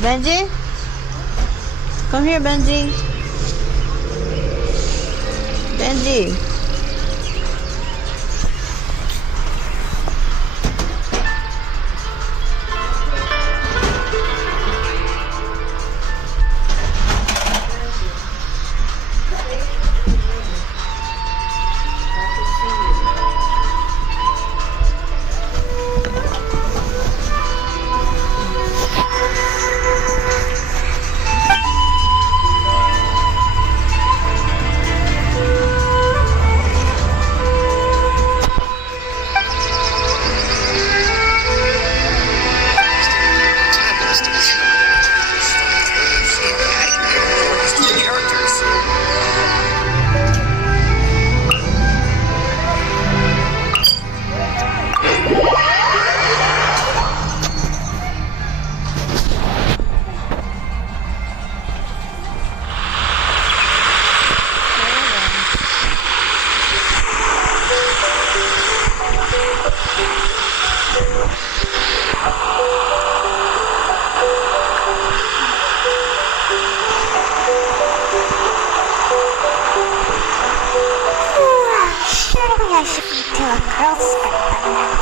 Benji? Come here, Benji. Benji. I should be to a girl's spot by now.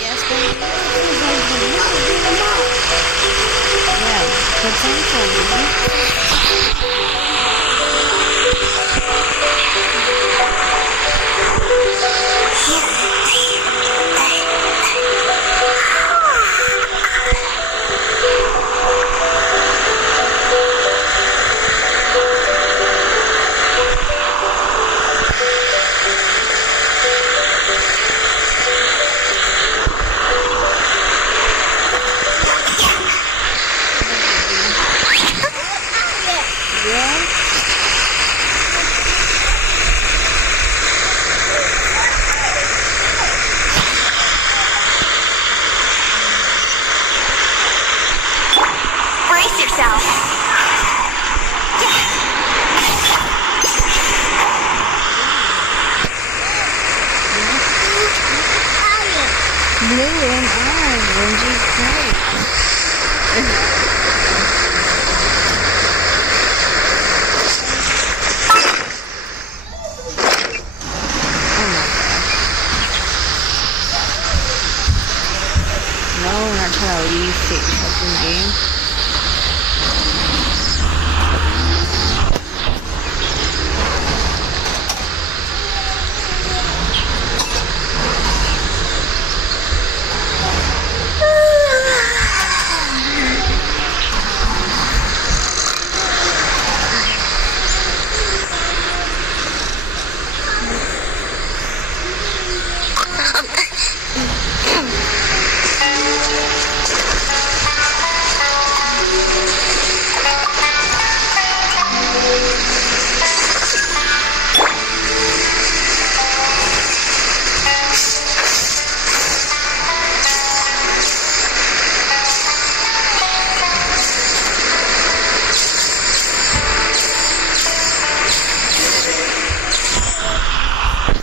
Yes, baby. Yeah, potential, baby. Brace yourself. Blue and orange, Benji's great. No, not how you take fucking game.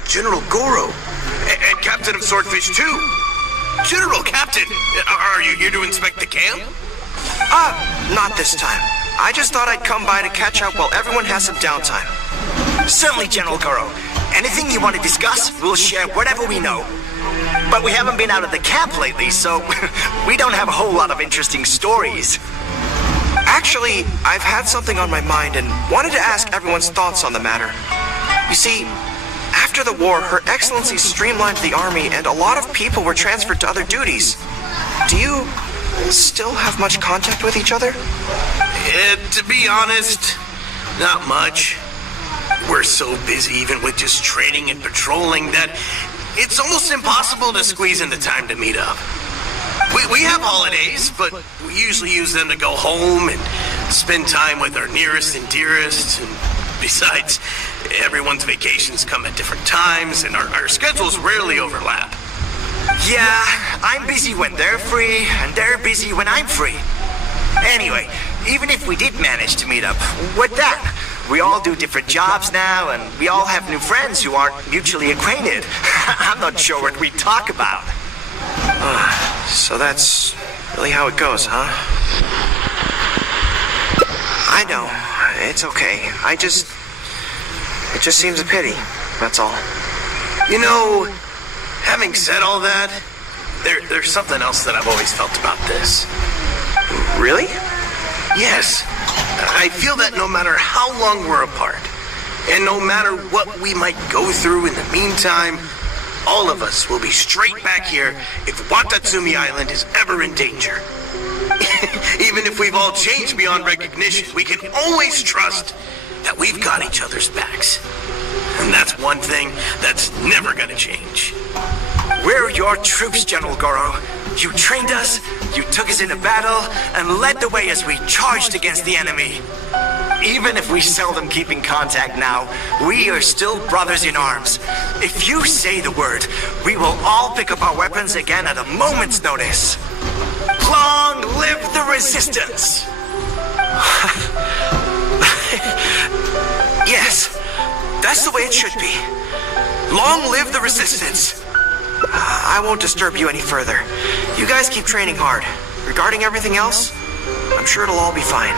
General Gorou, and Captain of Swordfish too. General Captain, are you here to inspect the camp? Not this time. I just thought I'd come by to catch up while everyone has some downtime. Certainly, General Gorou. Anything you want to discuss, we'll share whatever we know. But we haven't been out of the camp lately, so we don't have a whole lot of interesting stories. Actually, I've had something on my mind and wanted to ask everyone's thoughts on the matter. You see, after After the war, Her Excellency streamlined the army and a lot of people were transferred to other duties. Do you still have much contact with each other? To be honest, not much. We're so busy even with just training and patrolling that it's almost impossible to squeeze in the time to meet up. We have holidays, but we usually use them to go home and spend time with our nearest and dearest. And besides, everyone's vacations come at different times and our schedules rarely overlap. Yeah, I'm busy when they're free, and they're busy when I'm free. Anyway, even if we did manage to meet up, what then? We all do different jobs now, and we all have new friends who aren't mutually acquainted. I'm not sure what we talk about. So that's really how it goes, huh? I know. It's okay. It just seems a pity. That's all. You know, having said all that, there's something else that I've always felt about this. Really? Yes. I feel that no matter how long we're apart, and no matter what we might go through in the meantime, all of us will be straight back here if Watatsumi Island is ever in danger. Even if we've all changed beyond recognition, we can always trust that we've got each other's backs. And that's one thing that's never gonna change. We're your troops, General Gorou. You trained us, you took us into battle, and led the way as we charged against the enemy. Even if we seldom keep in contact now, we are still brothers in arms. If you say the word, we will all pick up our weapons again at a moment's notice. Long live the resistance! Yes, that's the way it should be. Long live the resistance. I won't disturb you any further. You guys keep training hard. Regarding everything else, I'm sure it'll all be fine.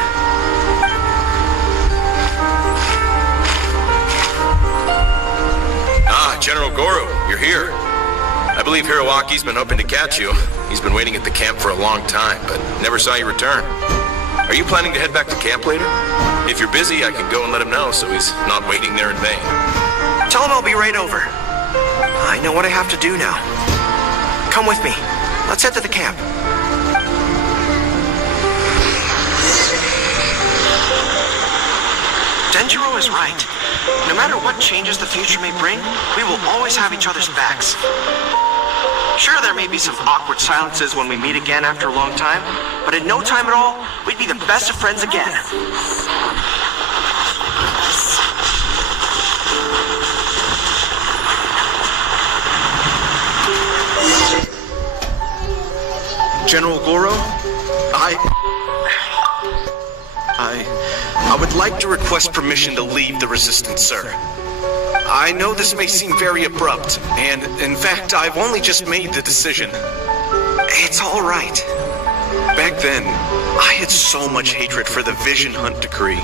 General Gorou, you're here. I believe Hiroaki's been hoping to catch you. He's been waiting at the camp for a long time, but never saw you return. Are you planning to head back to camp later? If you're busy, I can go and let him know so he's not waiting there in vain. Tell him I'll be right over. I know what I have to do now. Come with me. Let's head to the camp. Denjiro is right. No matter what changes the future may bring, we will always have each other's backs. Sure, there may be some awkward silences when we meet again after a long time, but in no time at all, we'd be the best of friends again. General Gorou, I would like to request permission to leave the Resistance, sir. I know this may seem very abrupt, and in fact, I've only just made the decision. It's all right. Back then, I had so much hatred for the Vision Hunt decree,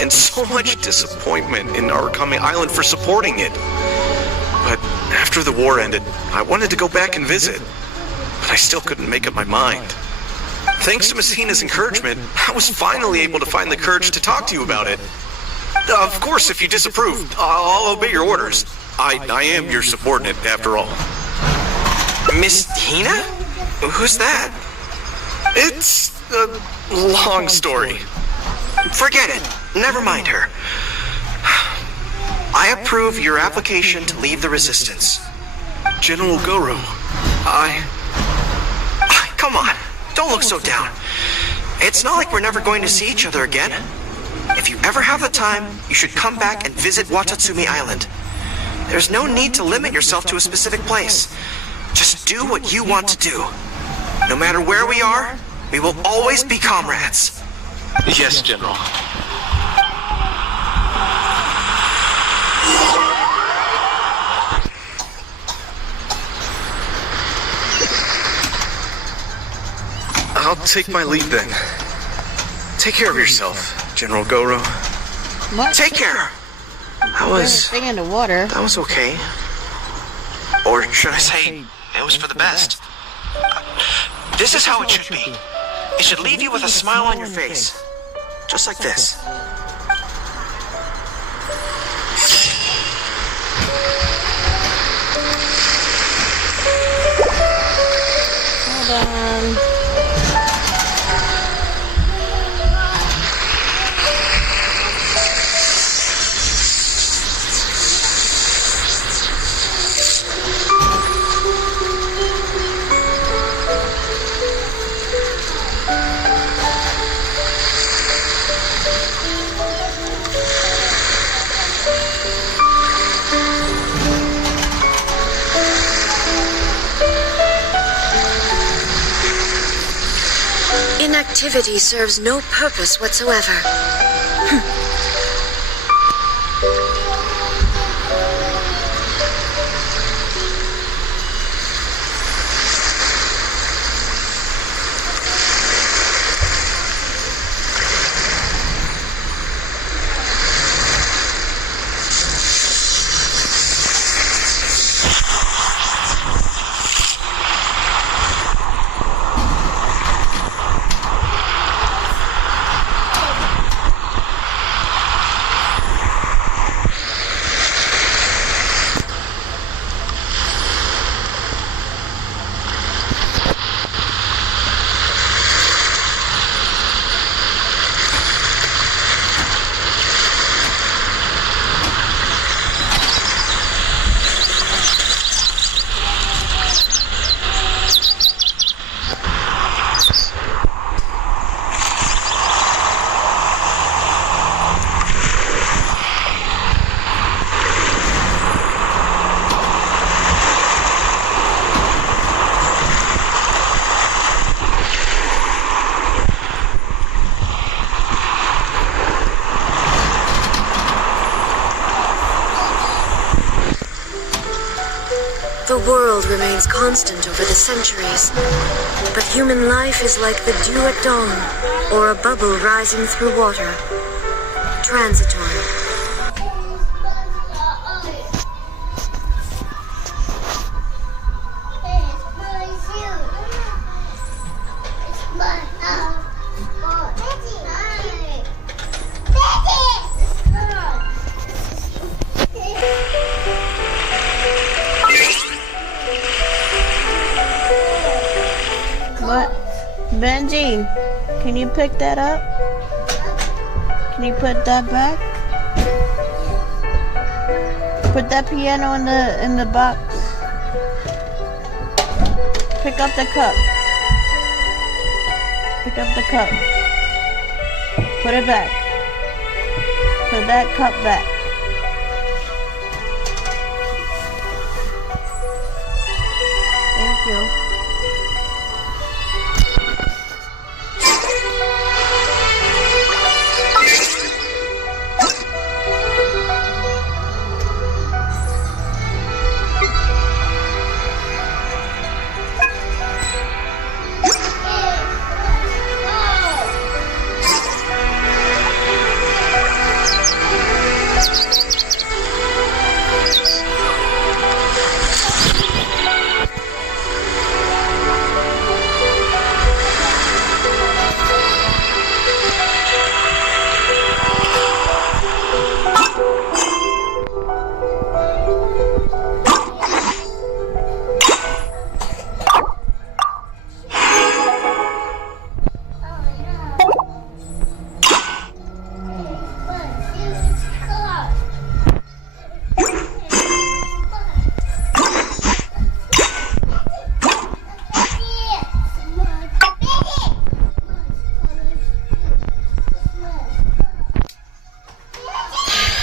and so much disappointment in Arakami Island for supporting it. But after the war ended, I wanted to go back and visit, but I still couldn't make up my mind. Thanks to Miss Hina's encouragement, I was finally able to find the courage to talk to you about it. Of course, if you disapprove, I'll obey your orders. I am your subordinate, after all. Miss Hina? Who's that? It's a long story. Forget it. Never mind her. I approve your application to leave the Resistance. General Gorou, Come on. Don't look so down. It's not like we're never going to see each other again. If you ever have the time, you should come back and visit Watatsumi Island. There's no need to limit yourself to a specific place. Just do what you want to do. No matter where we are, we will always be comrades. Yes, General. I'll take my leave then. Take care of yourself, General Gorou. What? Take care. That was okay. Or should I say, it was for the best. This is how it should be. It should leave you with a smile on your face. Just like this. inactivity serves no purpose whatsoever. The world remains constant over the centuries, but human life is like the dew at dawn, or a bubble rising through water, transitory. What? Benji, can you pick that up? Can you put that back? Put that piano in the box. Pick up the cup. Pick up the cup. Put it back. Put that cup back. Thank you.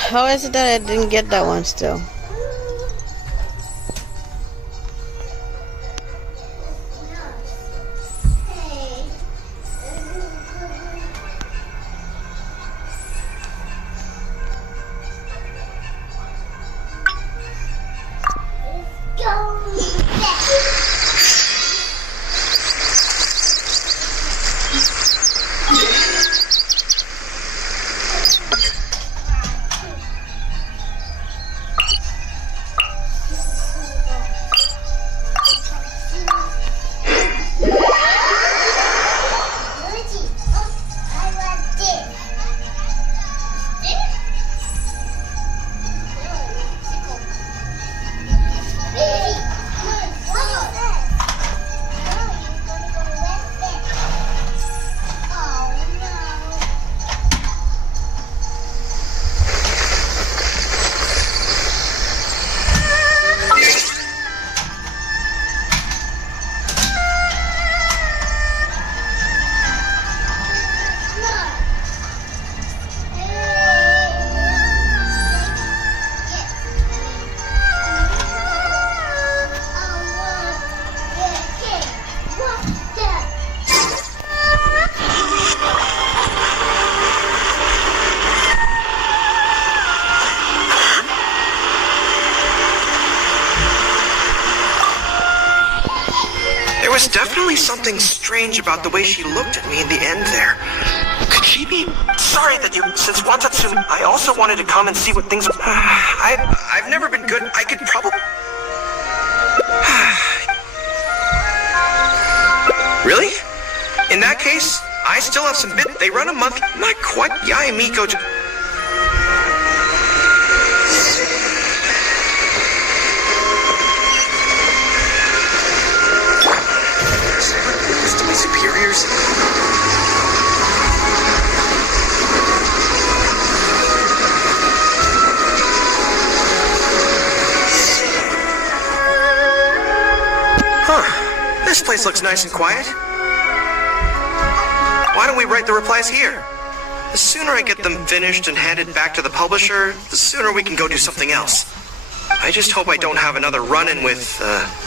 How is it that I didn't get that one still? definitely something strange about the way she looked at me in the end there. Could she be? Sorry that you... Since Watatsu, I also wanted to come and see what things... I've never been good. I could probably... Really? In that case, I still have some bit... They run a month... Not quite... Yae Miko... To my superiors? Huh. This place looks nice and quiet. Why don't we write the replies here? The sooner I get them finished and handed back to the publisher, the sooner we can go do something else. I just hope I don't have another run-in with,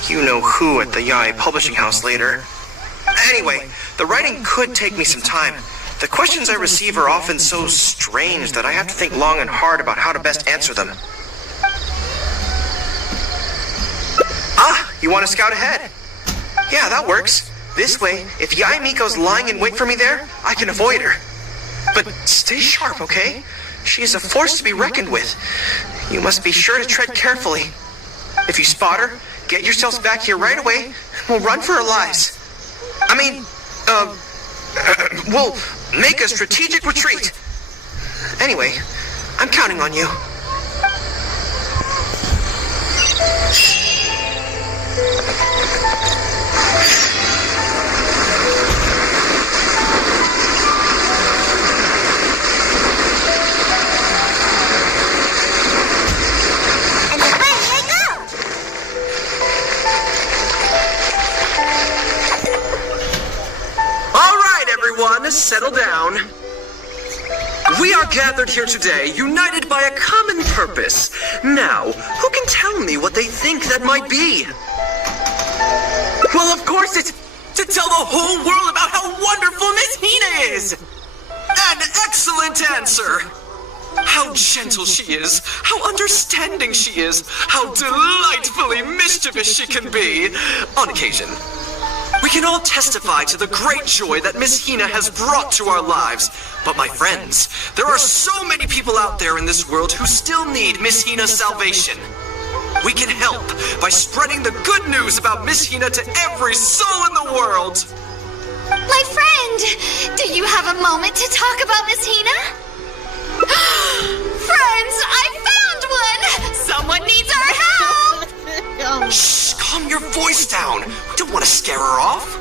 you-know-who at the Yae Publishing House later. Anyway, the writing could take me some time. The questions I receive are often so strange that I have to think long and hard about how to best answer them. Ah, you want to scout ahead? Yeah, that works. This way, if Yae Miko's lying in wait for me there, I can avoid her. But stay sharp, okay? She is a force to be reckoned with. You must be sure to tread carefully. If you spot her, get yourselves back here right away, and we'll run for our lives. We'll make a strategic retreat. Anyway, I'm counting on you. Settle down. We are gathered here today, united by a common purpose. Now, who can tell me what they think that might be? Well, of course it's to tell the whole world about how wonderful Miss Hina is! An excellent answer! How gentle she is, how understanding she is, how delightfully mischievous she can be, on occasion. We can all testify to the great joy that Miss Hina has brought to our lives. But my friends, there are so many people out there in this world who still need Miss Hina's salvation. We can help by spreading the good news about Miss Hina to every soul in the world. My friend, do you have a moment to talk about Miss Hina? Friends, I found one! Someone needs our help! Shh, calm your voice down. We don't want to scare her off.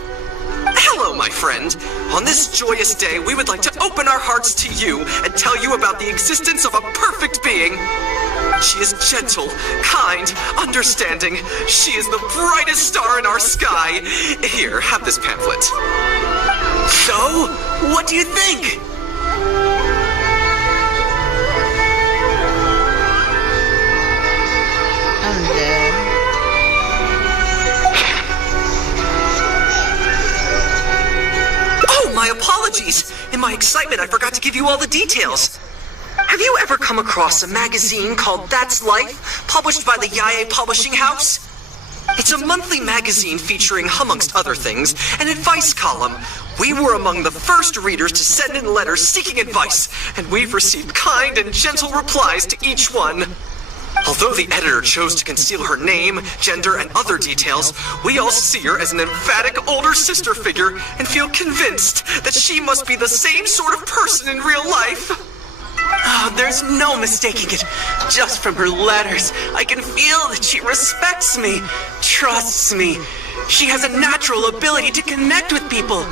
Hello, my friend. On this joyous day, we would like to open our hearts to you and tell you about the existence of a perfect being. She is gentle, kind, understanding. She is the brightest star in our sky. Here, have this pamphlet. So, what do you think? I'm dead. Oh, my apologies. In my excitement, I forgot to give you all the details. Have you ever come across a magazine called That's Life, published by the Yae Publishing House? It's a monthly magazine featuring, amongst other things, an advice column. We were among the first readers to send in letters seeking advice, and we've received kind and gentle replies to each one. Although the editor chose to conceal her name, gender, and other details, we all see her as an emphatic older sister figure and feel convinced that she must be the same sort of person in real life. Oh, there's no mistaking it. Just from her letters, I can feel that she respects me, trusts me. She has a natural ability to connect with people.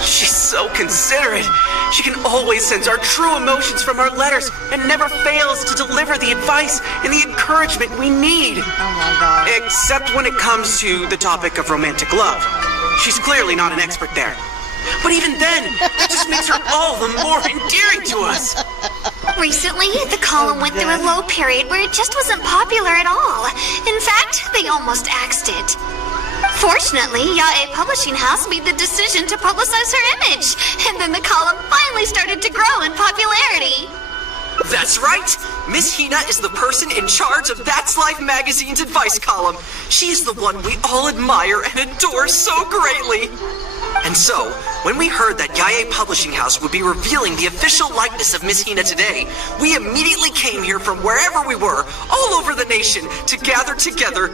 She's so considerate. She can always sense our true emotions from our letters and never fails to deliver the advice and the encouragement we need. Oh my god. Except when it comes to the topic of romantic love. She's clearly not an expert there. But even then, that just makes her all the more endearing to us. Recently, the column went through a low period where it just wasn't popular at all. In fact, they almost axed it. Fortunately, Yae Publishing House made the decision to publicize her image, and then the column finally started to grow in popularity. That's right! Miss Hina is the person in charge of That's Life magazine's advice column. She's the one we all admire and adore so greatly. And so, when we heard that Yae Publishing House would be revealing the official likeness of Miss Hina today, we immediately came here from wherever we were, all over the nation, to gather together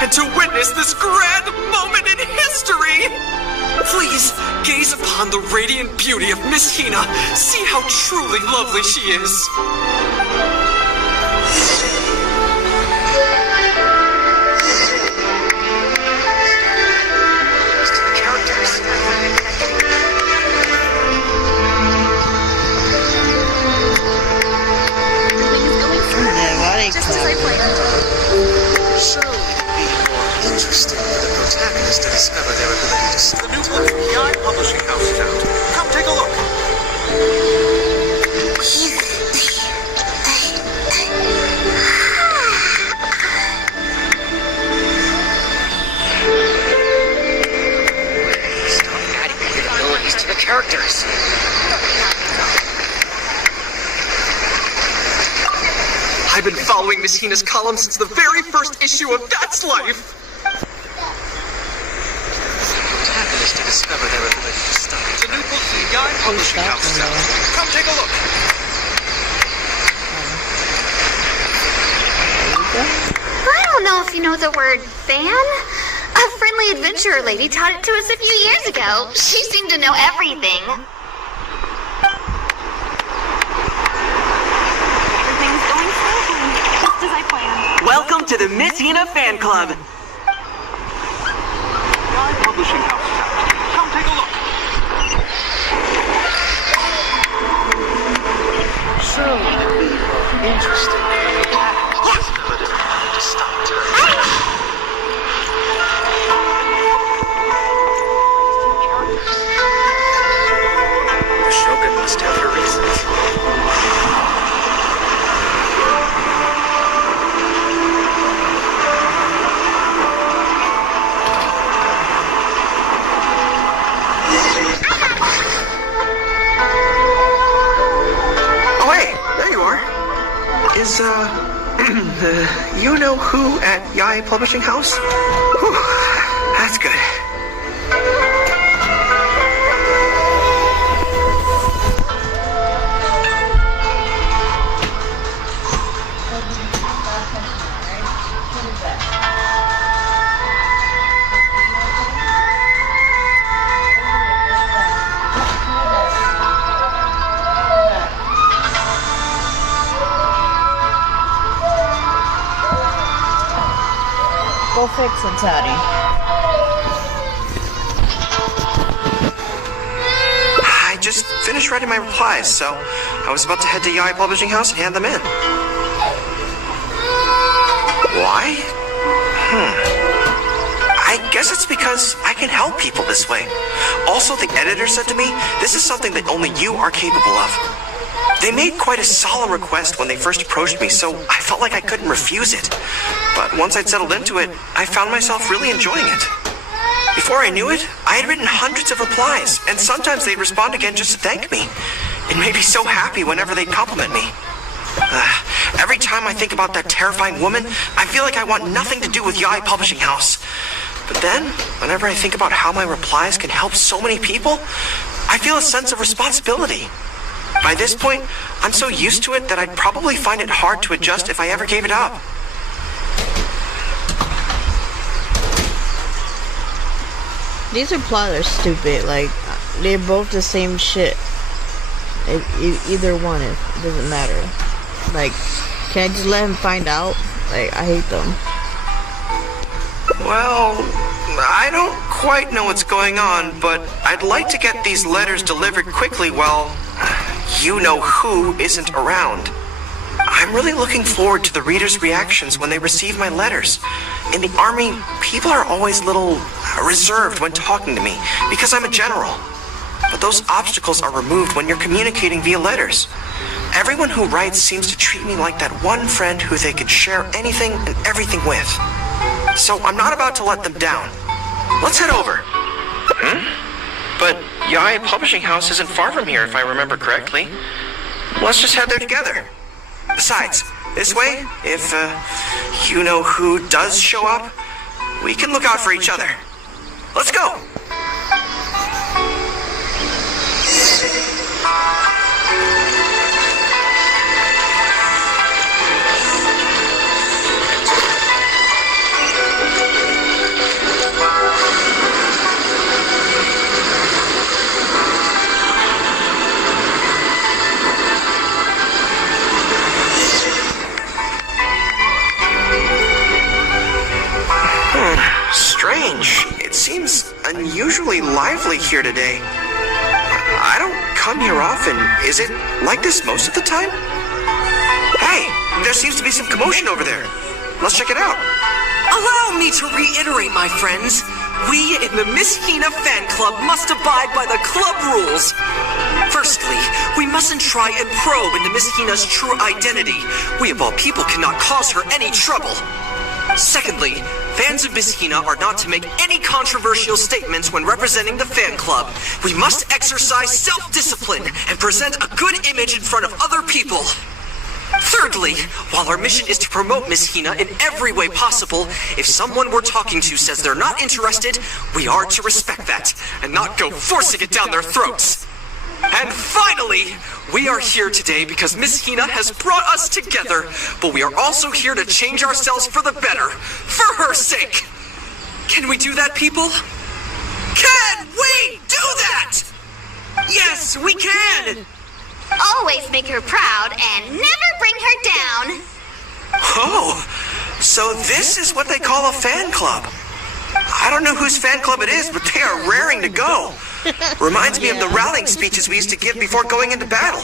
and to witness this grand moment in history! Please, gaze upon the radiant beauty of Miss Hina. See how truly lovely she is. Just as I planned. Surely it'd be more interesting for the protagonist to discover their ability to stop. The new book from Yae Publishing House is out. Come take a look. Stop adding weird abilities to the characters. I've been following Miss Hina's column since the very first issue of That's Life! Protagonist to discover their ability to stop. The new book from Yae Publishing House is out. Come take a look. I don't know if you know the word fan. A friendly adventurer lady taught it to us a few years ago. She seemed to know everything. Everything's going smoothly, just as I planned. Welcome to the Miss Hina Fan Club! Yae Publishing House is out. Come take a look. Surely it'd be more interesting for the protagonist to discover their ability to stop. The Shogun must have her reasons. Oh, hey, there you are. Is, you know who at Yae Publishing House? Whew, that's good. Go fix it, Toddy. I just finished writing my replies, so I was about to head to Yae Publishing House and hand them in. Why? I guess it's because I can help people this way. Also, the editor said to me, this is something that only you are capable of. They made quite a solemn request when they first approached me, so I felt like I couldn't refuse it. But once I'd settled into it, I found myself really enjoying it. Before I knew it, I had written hundreds of replies, and sometimes they'd respond again just to thank me. It made me so happy whenever they'd compliment me. Every time I think about that terrifying woman, I feel like I want nothing to do with Yae Publishing House. But then, whenever I think about how my replies can help so many people, I feel a sense of responsibility. By this point, I'm so used to it that I'd probably find it hard to adjust if I ever gave it up. These replies are stupid. Like, they're both the same shit. Either one, it doesn't matter. Like, can I just let him find out? Like, I hate them. Well, I don't quite know what's going on, but I'd like to get these letters delivered quickly while you-know-who isn't around. I'm really looking forward to the readers' reactions when they receive my letters. In the army, people are always a little reserved when talking to me because I'm a general. But those obstacles are removed when you're communicating via letters. Everyone who writes seems to treat me like that one friend who they could share anything and everything with. So I'm not about to let them down. Let's head over. But Yae Publishing House isn't far from here, if I remember correctly. let's just head there together. Besides, this way, if you know who does show up, we can look out for each other. Let's go! Strange. It seems unusually lively here today. I don't come here often. Is it like this most of the time? Hey, there seems to be some commotion over there. Let's check it out. Allow me to reiterate, my friends. We in the Miss Hina fan club must abide by the club rules. Firstly, we mustn't try and probe into Miss Hina's true identity. We of all people cannot cause her any trouble. Secondly, fans of Miss Hina are not to make any controversial statements when representing the fan club. We must exercise self-discipline and present a good image in front of other people. Thirdly, while our mission is to promote Miss Hina in every way possible, if someone we're talking to says they're not interested, we are to respect that and not go forcing it down their throats. And finally, we are here today because Miss Hina has brought us together, but we are also here to change ourselves for the better, for her sake. Can we do that, people? Can we do that? Yes, we can! Always make her proud and never bring her down. Oh, so this is what they call a fan club. I don't know whose fan club it is, but they are raring to go. Reminds me of the rallying speeches we used to give before going into battle.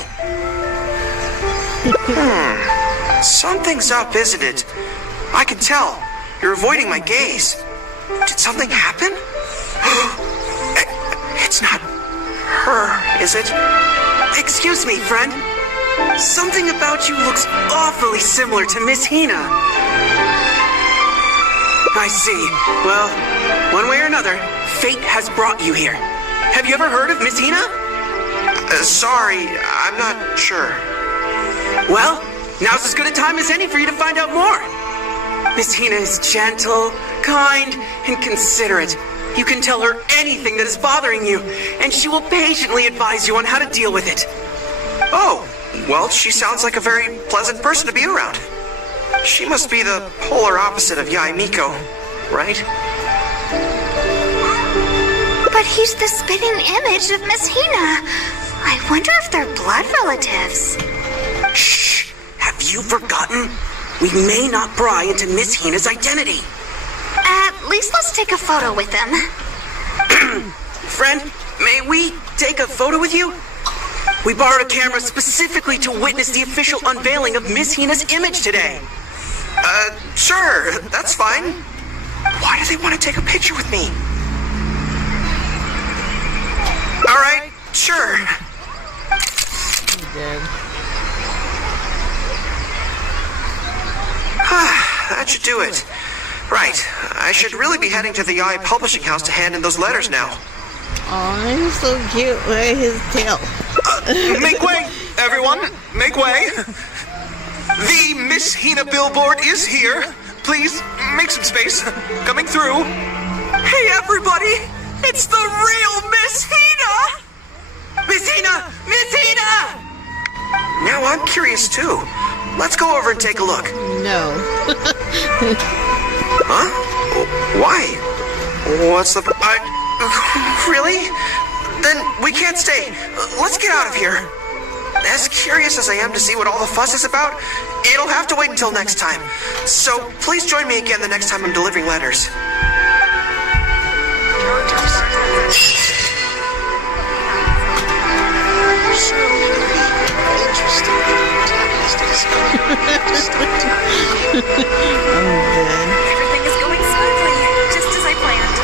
Something's up, isn't it? I can tell. You're avoiding my gaze. Did something happen? It's not her, is it? Excuse me, friend. Something about you looks awfully similar to Miss Hina. I see. Well, one way or another, fate has brought you here. Have you ever heard of Miss Hina? Sorry, I'm not sure. Well, now's as good a time as any for you to find out more. Miss Hina is gentle, kind, and considerate. You can tell her anything that is bothering you, and she will patiently advise you on how to deal with it. Oh, well, she sounds like a very pleasant person to be around. She must be the polar opposite of Yae Miko, right? But he's the spitting image of Miss Hina. I wonder if they're blood relatives. Shh! Have you forgotten? We may not pry into Miss Hina's identity. At least let's take a photo with them. Friend, may we take a photo with you? We borrowed a camera specifically to witness the official unveiling of Miss Hina's image today. Sure, that's fine. Why do they want to take a picture with me? All right, sure. That should do it. Right, I should really be heading to the Yae Publishing House to hand in those letters now. Oh, he's so cute. Look at his tail. Make way, everyone. Make way. The Miss Hina billboard is here. Please, make some space. Coming through. Hey, everybody! It's the real Miss Hina! Miss Hina! Miss Hina! Now I'm curious too. Let's go over and take a look. No. Huh? Why? What's the... really? Then we can't stay. Let's get out of here. As curious as I am to see what all the fuss is about, it'll have to wait until next time. So please join me again the next time I'm delivering letters. Everything is going smoothly, just as I planned.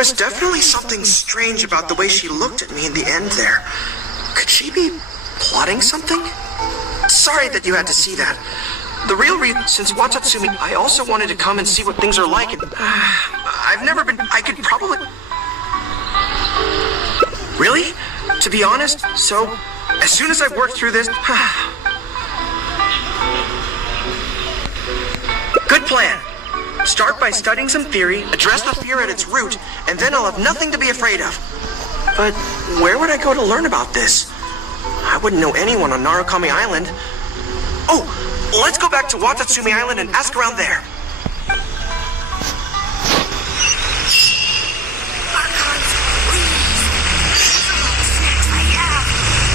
was definitely something strange about the way she looked at me in the end there. Could she be plotting something? Sorry that you had to see that. The real reason, since Watatsumi, I also wanted to come and see what things are like, and I've never been, I could probably... Really? To be honest, so, as soon as I've worked through this... Good plan. Start by studying some theory, address the fear at its root, and then I'll have nothing to be afraid of. But where would I go to learn about this? I wouldn't know anyone on Narukami Island. Oh, let's go back to Watatsumi Island and ask around there.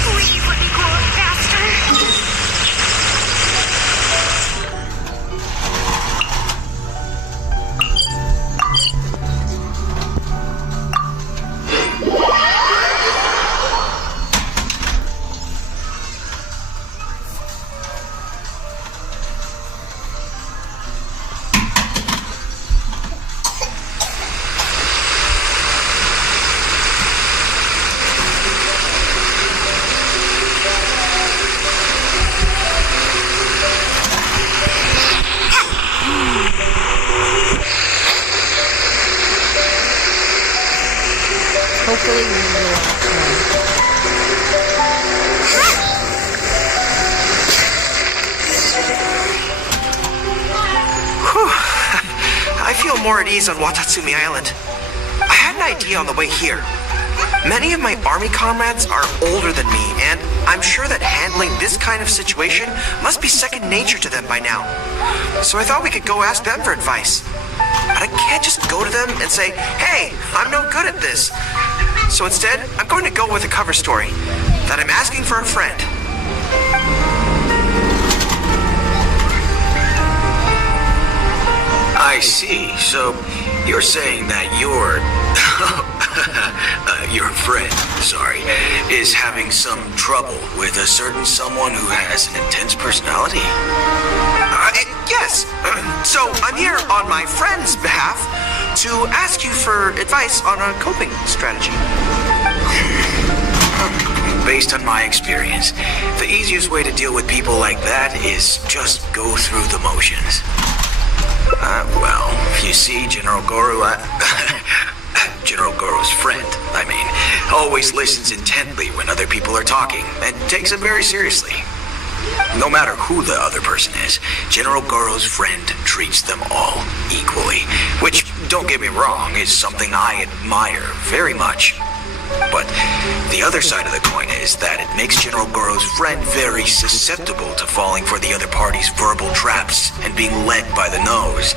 Please let me grow up faster. Hopefully we will I feel more at ease on Watatsumi Island. I had an idea on the way here. Many of my army comrades are older than me, and I'm sure that handling this kind of situation must be second nature to them by now. So I thought we could go ask them for advice. But I can't just go to them and say, hey, I'm no good at this. So instead, I'm going to go with a cover story, that I'm asking for a friend. I see. So you're saying that your friend, is having some trouble with a certain someone who has an intense personality? Yes. So I'm here on my friend's behalf to ask you for advice on a coping strategy. Based on my experience, the easiest way to deal with people like that is just go through the motions. Well, you see, General Gorou, General Gorou's friend, always listens intently when other people are talking and takes it very seriously. No matter who the other person is, General Gorou's friend treats them all equally, which, don't get me wrong, is something I admire very much. But the other side of the coin is that it makes General Gorou's friend very susceptible to falling for the other party's verbal traps and being led by the nose.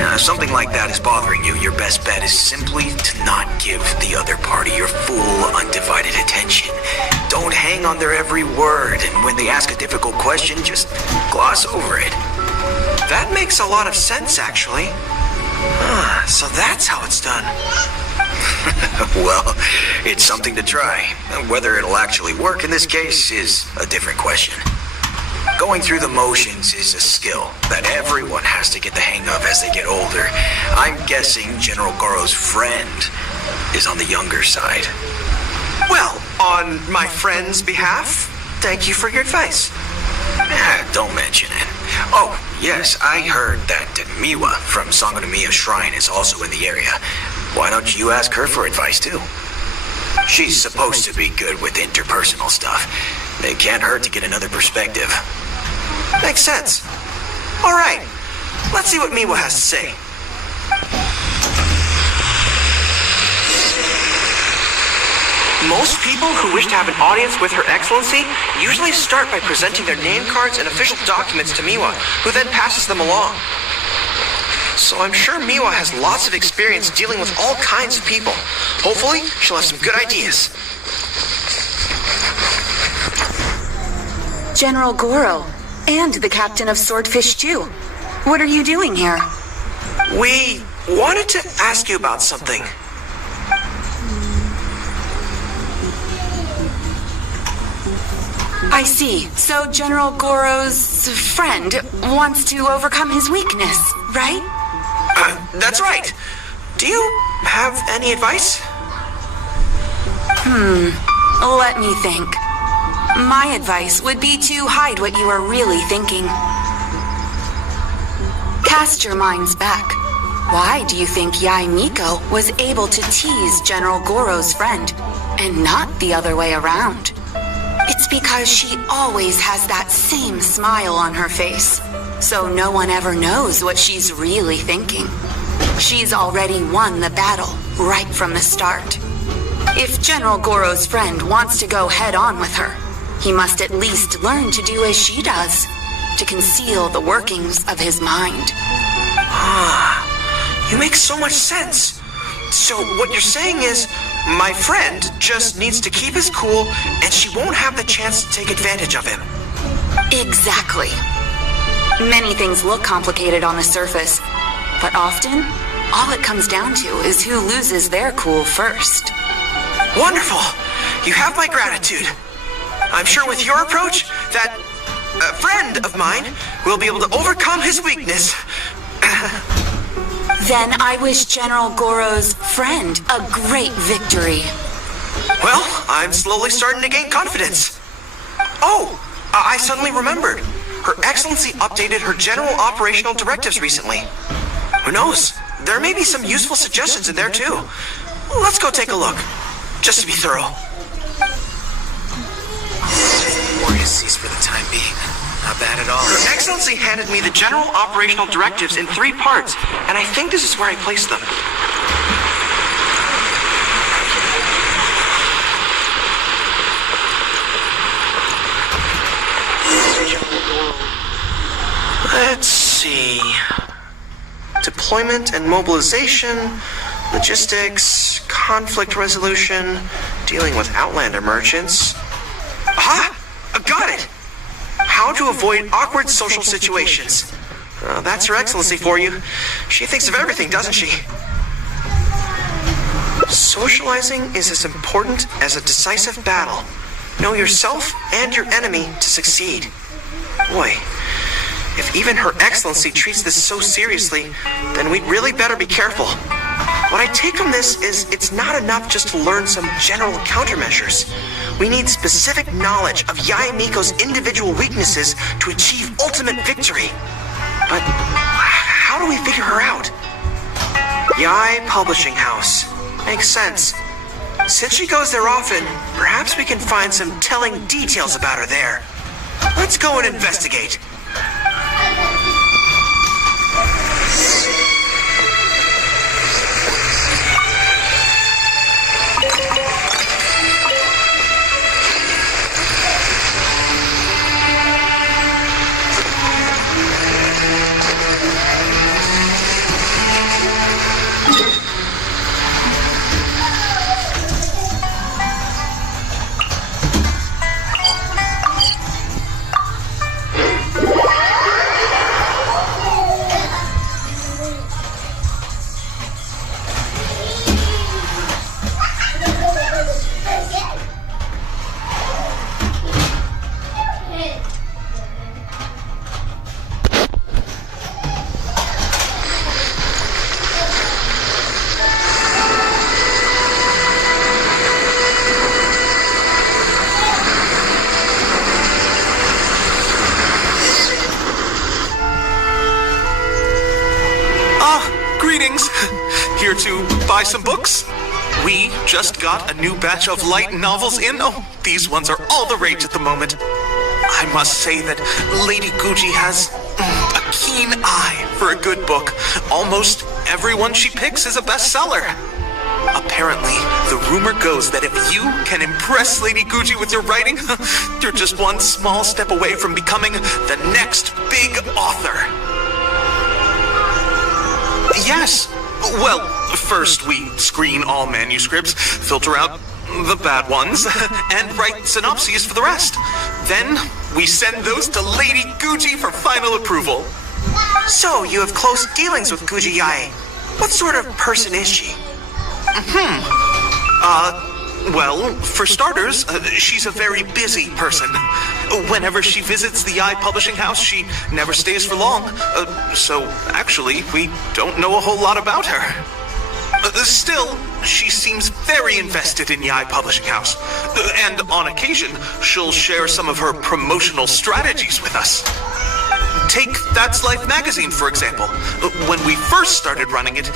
Now, if something like that is bothering you, your best bet is simply to not give the other party your full, undivided attention. Don't hang on their every word, and when they ask a difficult question, just gloss over it. That makes a lot of sense, actually. So that's how it's done. Well, it's something to try. Whether it'll actually work in this case is a different question. Going through the motions is a skill that everyone has to get the hang of as they get older. I'm guessing General Gorou's friend is on the younger side. Well, on my friend's behalf, thank you for your advice. Don't mention it. Oh, yes, I heard that Miwa from Sangonomiya Shrine is also in the area. Why don't you ask her for advice, too? She's supposed to be good with interpersonal stuff. It can't hurt to get another perspective. Makes sense. All right, let's see what Miwa has to say. Most people who wish to have an audience with Her Excellency usually start by presenting their name cards and official documents to Miwa, who then passes them along. So I'm sure Miwa has lots of experience dealing with all kinds of people. Hopefully, she'll have some good ideas. General Gorou, and the captain of Swordfish too. What are you doing here? We wanted to ask you about something. I see. So General Gorou's friend wants to overcome his weakness, right? That's right. Do you have any advice? Let me think. My advice would be to hide what you are really thinking. Cast your minds back. Why do you think Yae Miko was able to tease General Gorou's friend, and not the other way around? It's because she always has that same smile on her face, so no one ever knows what she's really thinking. She's already won the battle right from the start. If General Gorou's friend wants to go head-on with her, he must at least learn to do as she does, to conceal the workings of his mind. You make so much sense. So what you're saying is, my friend just needs to keep his cool, and she won't have the chance to take advantage of him. Exactly. Many things look complicated on the surface, but often, all it comes down to is who loses their cool first. Wonderful! You have my gratitude. I'm sure with your approach, that friend of mine will be able to overcome his weakness. Then I wish General Gorou's friend a great victory. Well, I'm slowly starting to gain confidence. Oh, I suddenly remembered. Her Excellency updated her general operational directives recently. Who knows? There may be some useful suggestions in there too. Let's go take a look, just to be thorough. Warriors cease for the time being. Not bad at all. Her Excellency handed me the general operational directives in 3 parts, and I think this is where I placed them. Let's see. Deployment and mobilization, logistics, conflict resolution, dealing with Outlander merchants. Aha! Got it! How to avoid awkward social situations. That's Her Excellency for you. She thinks of everything, doesn't she? Socializing is as important as a decisive battle. Know yourself and your enemy to succeed. Boy, if even Her Excellency treats this so seriously, then we'd really better be careful. What I take from this is it's not enough just to learn some general countermeasures. We need specific knowledge of Yae Miko's individual weaknesses to achieve ultimate victory. But how do we figure her out? Yae Publishing House. Makes sense. Since she goes there often, perhaps we can find some telling details about her there. Let's go and investigate. Here to buy some books? We just got a new batch of light novels in. Oh, these ones are all the rage at the moment. I must say that Lady Gucci has a keen eye for a good book. Almost everyone she picks is a bestseller. Apparently, the rumor goes that if you can impress Lady Gucci with your writing, you're just one small step away from becoming the next big author. Yes. Well, first we screen all manuscripts, filter out the bad ones, and write synopses for the rest. Then we send those to Lady Gucci for final approval. So, you have close dealings with Gucci Yae. What sort of person is she? Well, for starters, she's a very busy person. Whenever she visits the Yae Publishing House, she never stays for long. So, actually, we don't know a whole lot about her. Still, she seems very invested in Yai Publishing House. And on occasion, she'll share some of her promotional strategies with us. Take That's Life magazine, for example. When we first started running it,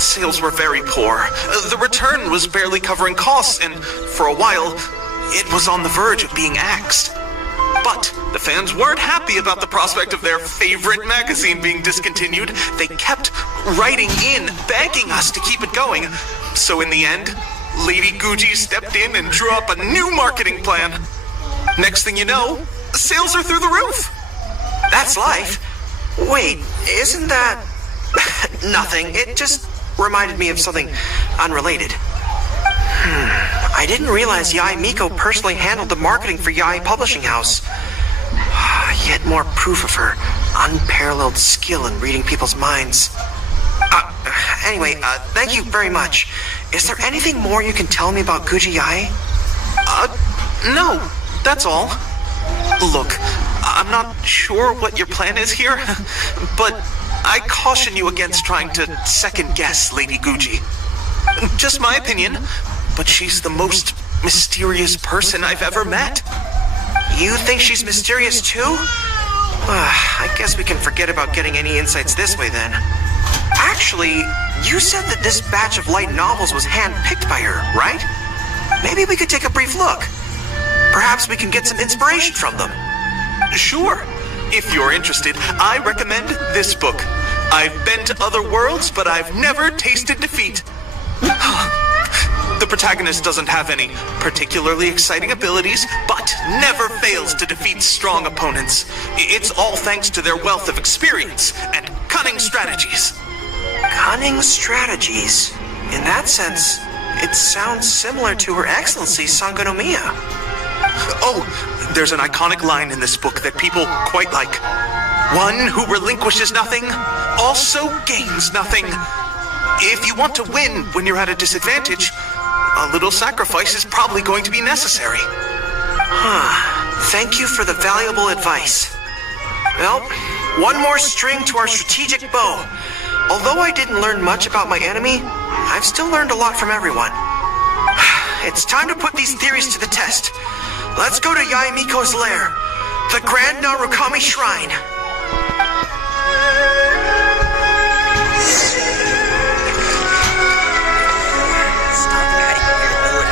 sales were very poor. The return was barely covering costs, and for a while, it was on the verge of being axed. But the fans weren't happy about the prospect of their favorite magazine being discontinued. They kept writing in, begging us to keep it going. So in the end, Lady Guji stepped in and drew up a new marketing plan. Next thing you know, sales are through the roof. That's Life? Wait, isn't that... Nothing. It just reminded me of something unrelated. I didn't realize Yai Miko personally handled the marketing for Yai Publishing House. Yet more proof of her unparalleled skill in reading people's minds. Anyway, thank you very much. Is there anything more you can tell me about Guji Yai? No, that's all. Look, I'm not sure what your plan is here, but I caution you against trying to second-guess Lady Guji. Just my opinion, but she's the most mysterious person I've ever met. You think she's mysterious too? I guess we can forget about getting any insights this way then. Actually, you said that this batch of light novels was hand-picked by her, right? Maybe we could take a brief look. Perhaps we can get some inspiration from them. Sure. If you're interested, I recommend this book. I've been to other worlds, but I've never tasted defeat. The protagonist doesn't have any particularly exciting abilities, but never fails to defeat strong opponents. It's all thanks to their wealth of experience and cunning strategies. Cunning strategies? In that sense, it sounds similar to Her Excellency Sangonomiya. Oh, there's an iconic line in this book that people quite like. One who relinquishes nothing also gains nothing. If you want to win when you're at a disadvantage, a little sacrifice is probably going to be necessary. Thank you for the valuable advice. Well, one more string to our strategic bow. Although I didn't learn much about my enemy, I've still learned a lot from everyone. It's time to put these theories to the test. Let's go to Yai Miko's lair, the Grand Narukami Shrine.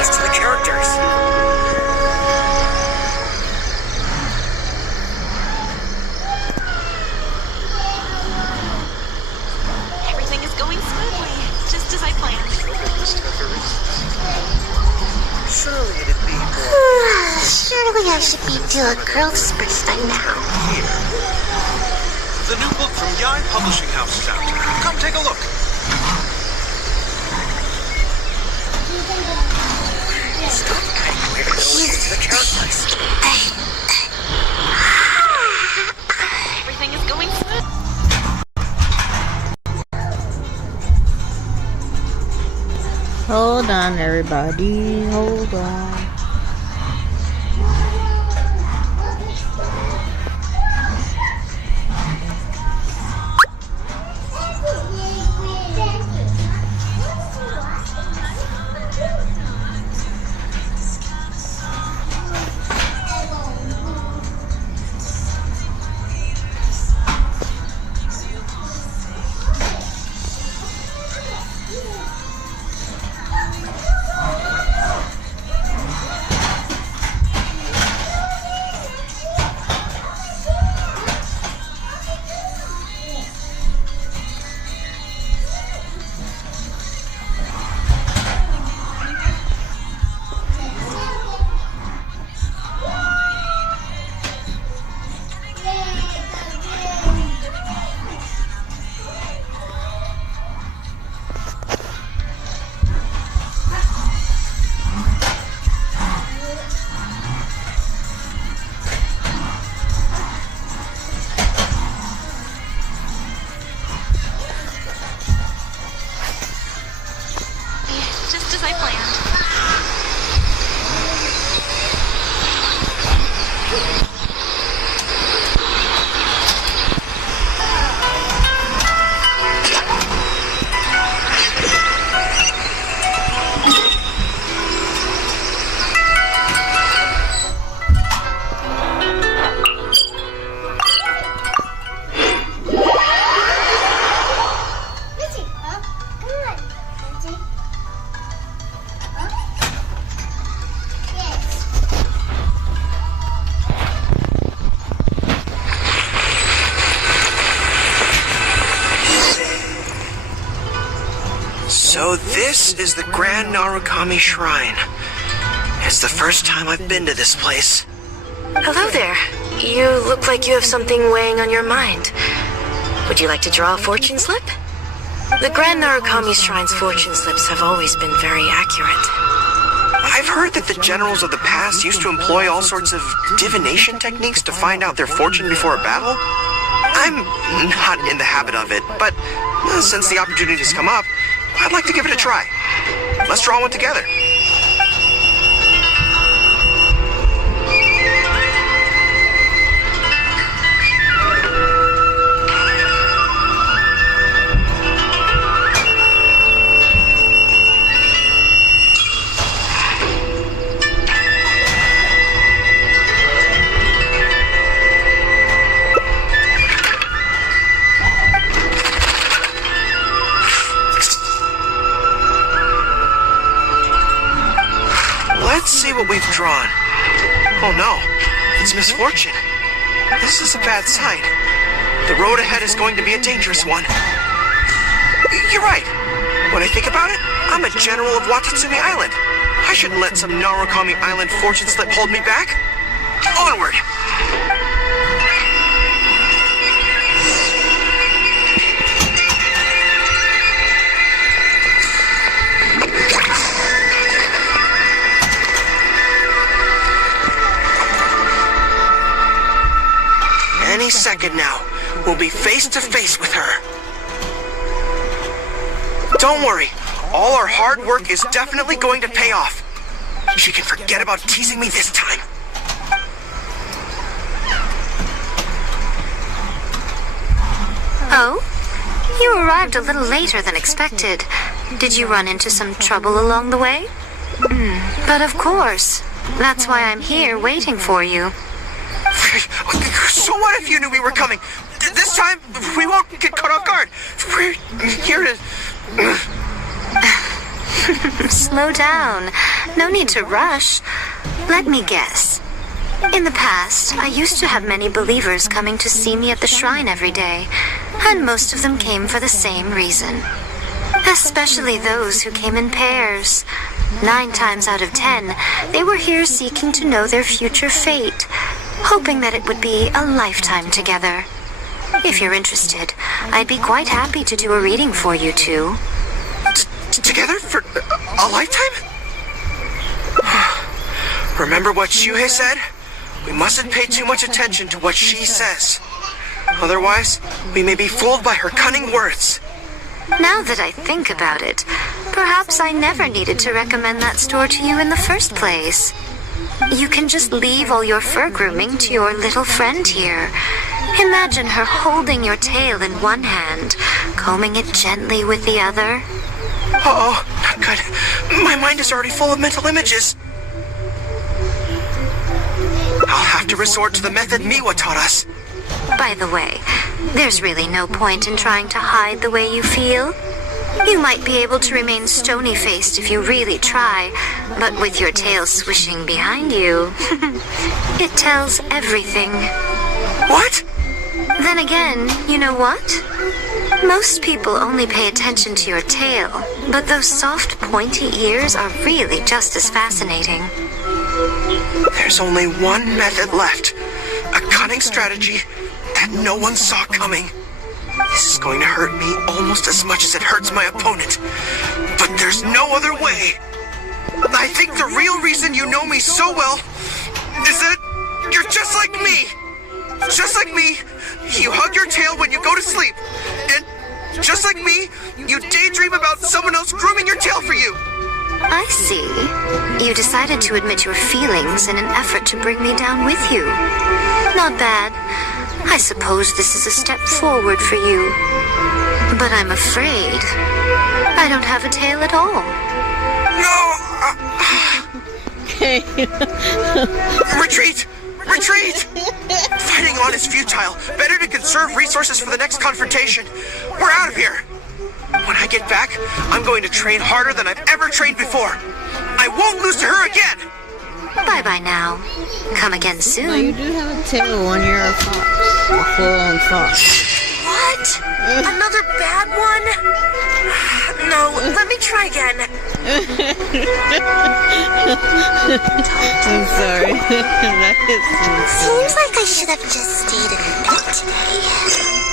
To the characters. Everything is going smoothly, just as I planned. Surely it'd be Surely I should be to a girl's first by now. The new book from Yai Publishing House is out. Come take a look. The characters. Everything is going smooth. Hold on, everybody. Hold on. Just as I planned. This is the Grand Narukami Shrine. It's the first time I've been to this place. Hello there. You look like you have something weighing on your mind. Would you like to draw a fortune slip? The Grand Narukami Shrine's fortune slips have always been very accurate. I've heard that the generals of the past used to employ all sorts of divination techniques to find out their fortune before a battle. I'm not in the habit of it, but since the opportunity's come up, I'd like to give it a try. Let's draw one together. Let's see what we've drawn. Oh no, it's misfortune. This is a bad sign. The road ahead is going to be a dangerous one. You're right. When I think about it, I'm a general of Watatsumi Island. I shouldn't let some Narukami Island fortune slip hold me back. Onward! Any second now, we'll be face to face with her. Don't worry, all our hard work is definitely going to pay off. She can forget about teasing me this time. Oh? You arrived a little later than expected. Did you run into some trouble along the way? But of course. That's why I'm here waiting for you. So what if you knew we were coming? This time, we won't get caught off guard. We're here to... Slow down. No need to rush. Let me guess. In the past, I used to have many believers coming to see me at the shrine every day, and most of them came for the same reason. Especially those who came in pairs. 9 times out of 10, they were here seeking to know their future fate, hoping that it would be a lifetime together. If you're interested, I'd be quite happy to do a reading for you two. Together for a lifetime? Remember what Shuhei said? We mustn't pay too much attention to what she says. Otherwise, we may be fooled by her cunning words. Now that I think about it, perhaps I never needed to recommend that store to you in the first place. You can just leave all your fur grooming to your little friend here. Imagine her holding your tail in one hand, combing it gently with the other. Uh-oh, not good. My mind is already full of mental images. I'll have to resort to the method Miwa taught us. By the way, there's really no point in trying to hide the way you feel. You might be able to remain stony-faced if you really try, but with your tail swishing behind you, it tells everything. What? Then again, you know what? Most people only pay attention to your tail, but those soft, pointy ears are really just as fascinating. There's only one method left. A cunning strategy that no one saw coming. This is going to hurt me almost as much as it hurts my opponent. But there's no other way. I think the real reason you know me so well is that you're just like me. Just like me, you hug your tail when you go to sleep. And just like me, you daydream about someone else grooming your tail for you. I see. You decided to admit your feelings in an effort to bring me down with you. Not bad. I suppose this is a step forward for you. But I'm afraid I don't have a tail at all. No! Retreat! Retreat! Fighting on is futile. Better to conserve resources for the next confrontation. We're out of here. When I get back, I'm going to train harder than I've ever trained before. I won't lose to her again! Bye-bye now. Come again soon. No, you do have a tail when you're a fox. A full-on fox. What? Another bad one? No, let me try again. I'm sorry. That is so Seems like I should have just stayed in bed today.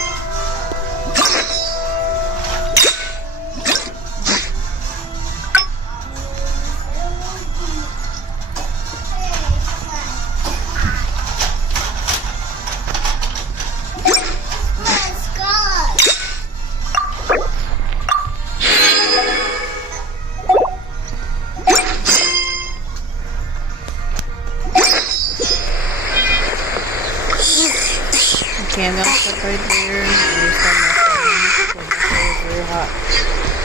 candle stuck right there. And just on my phone. It's very hot.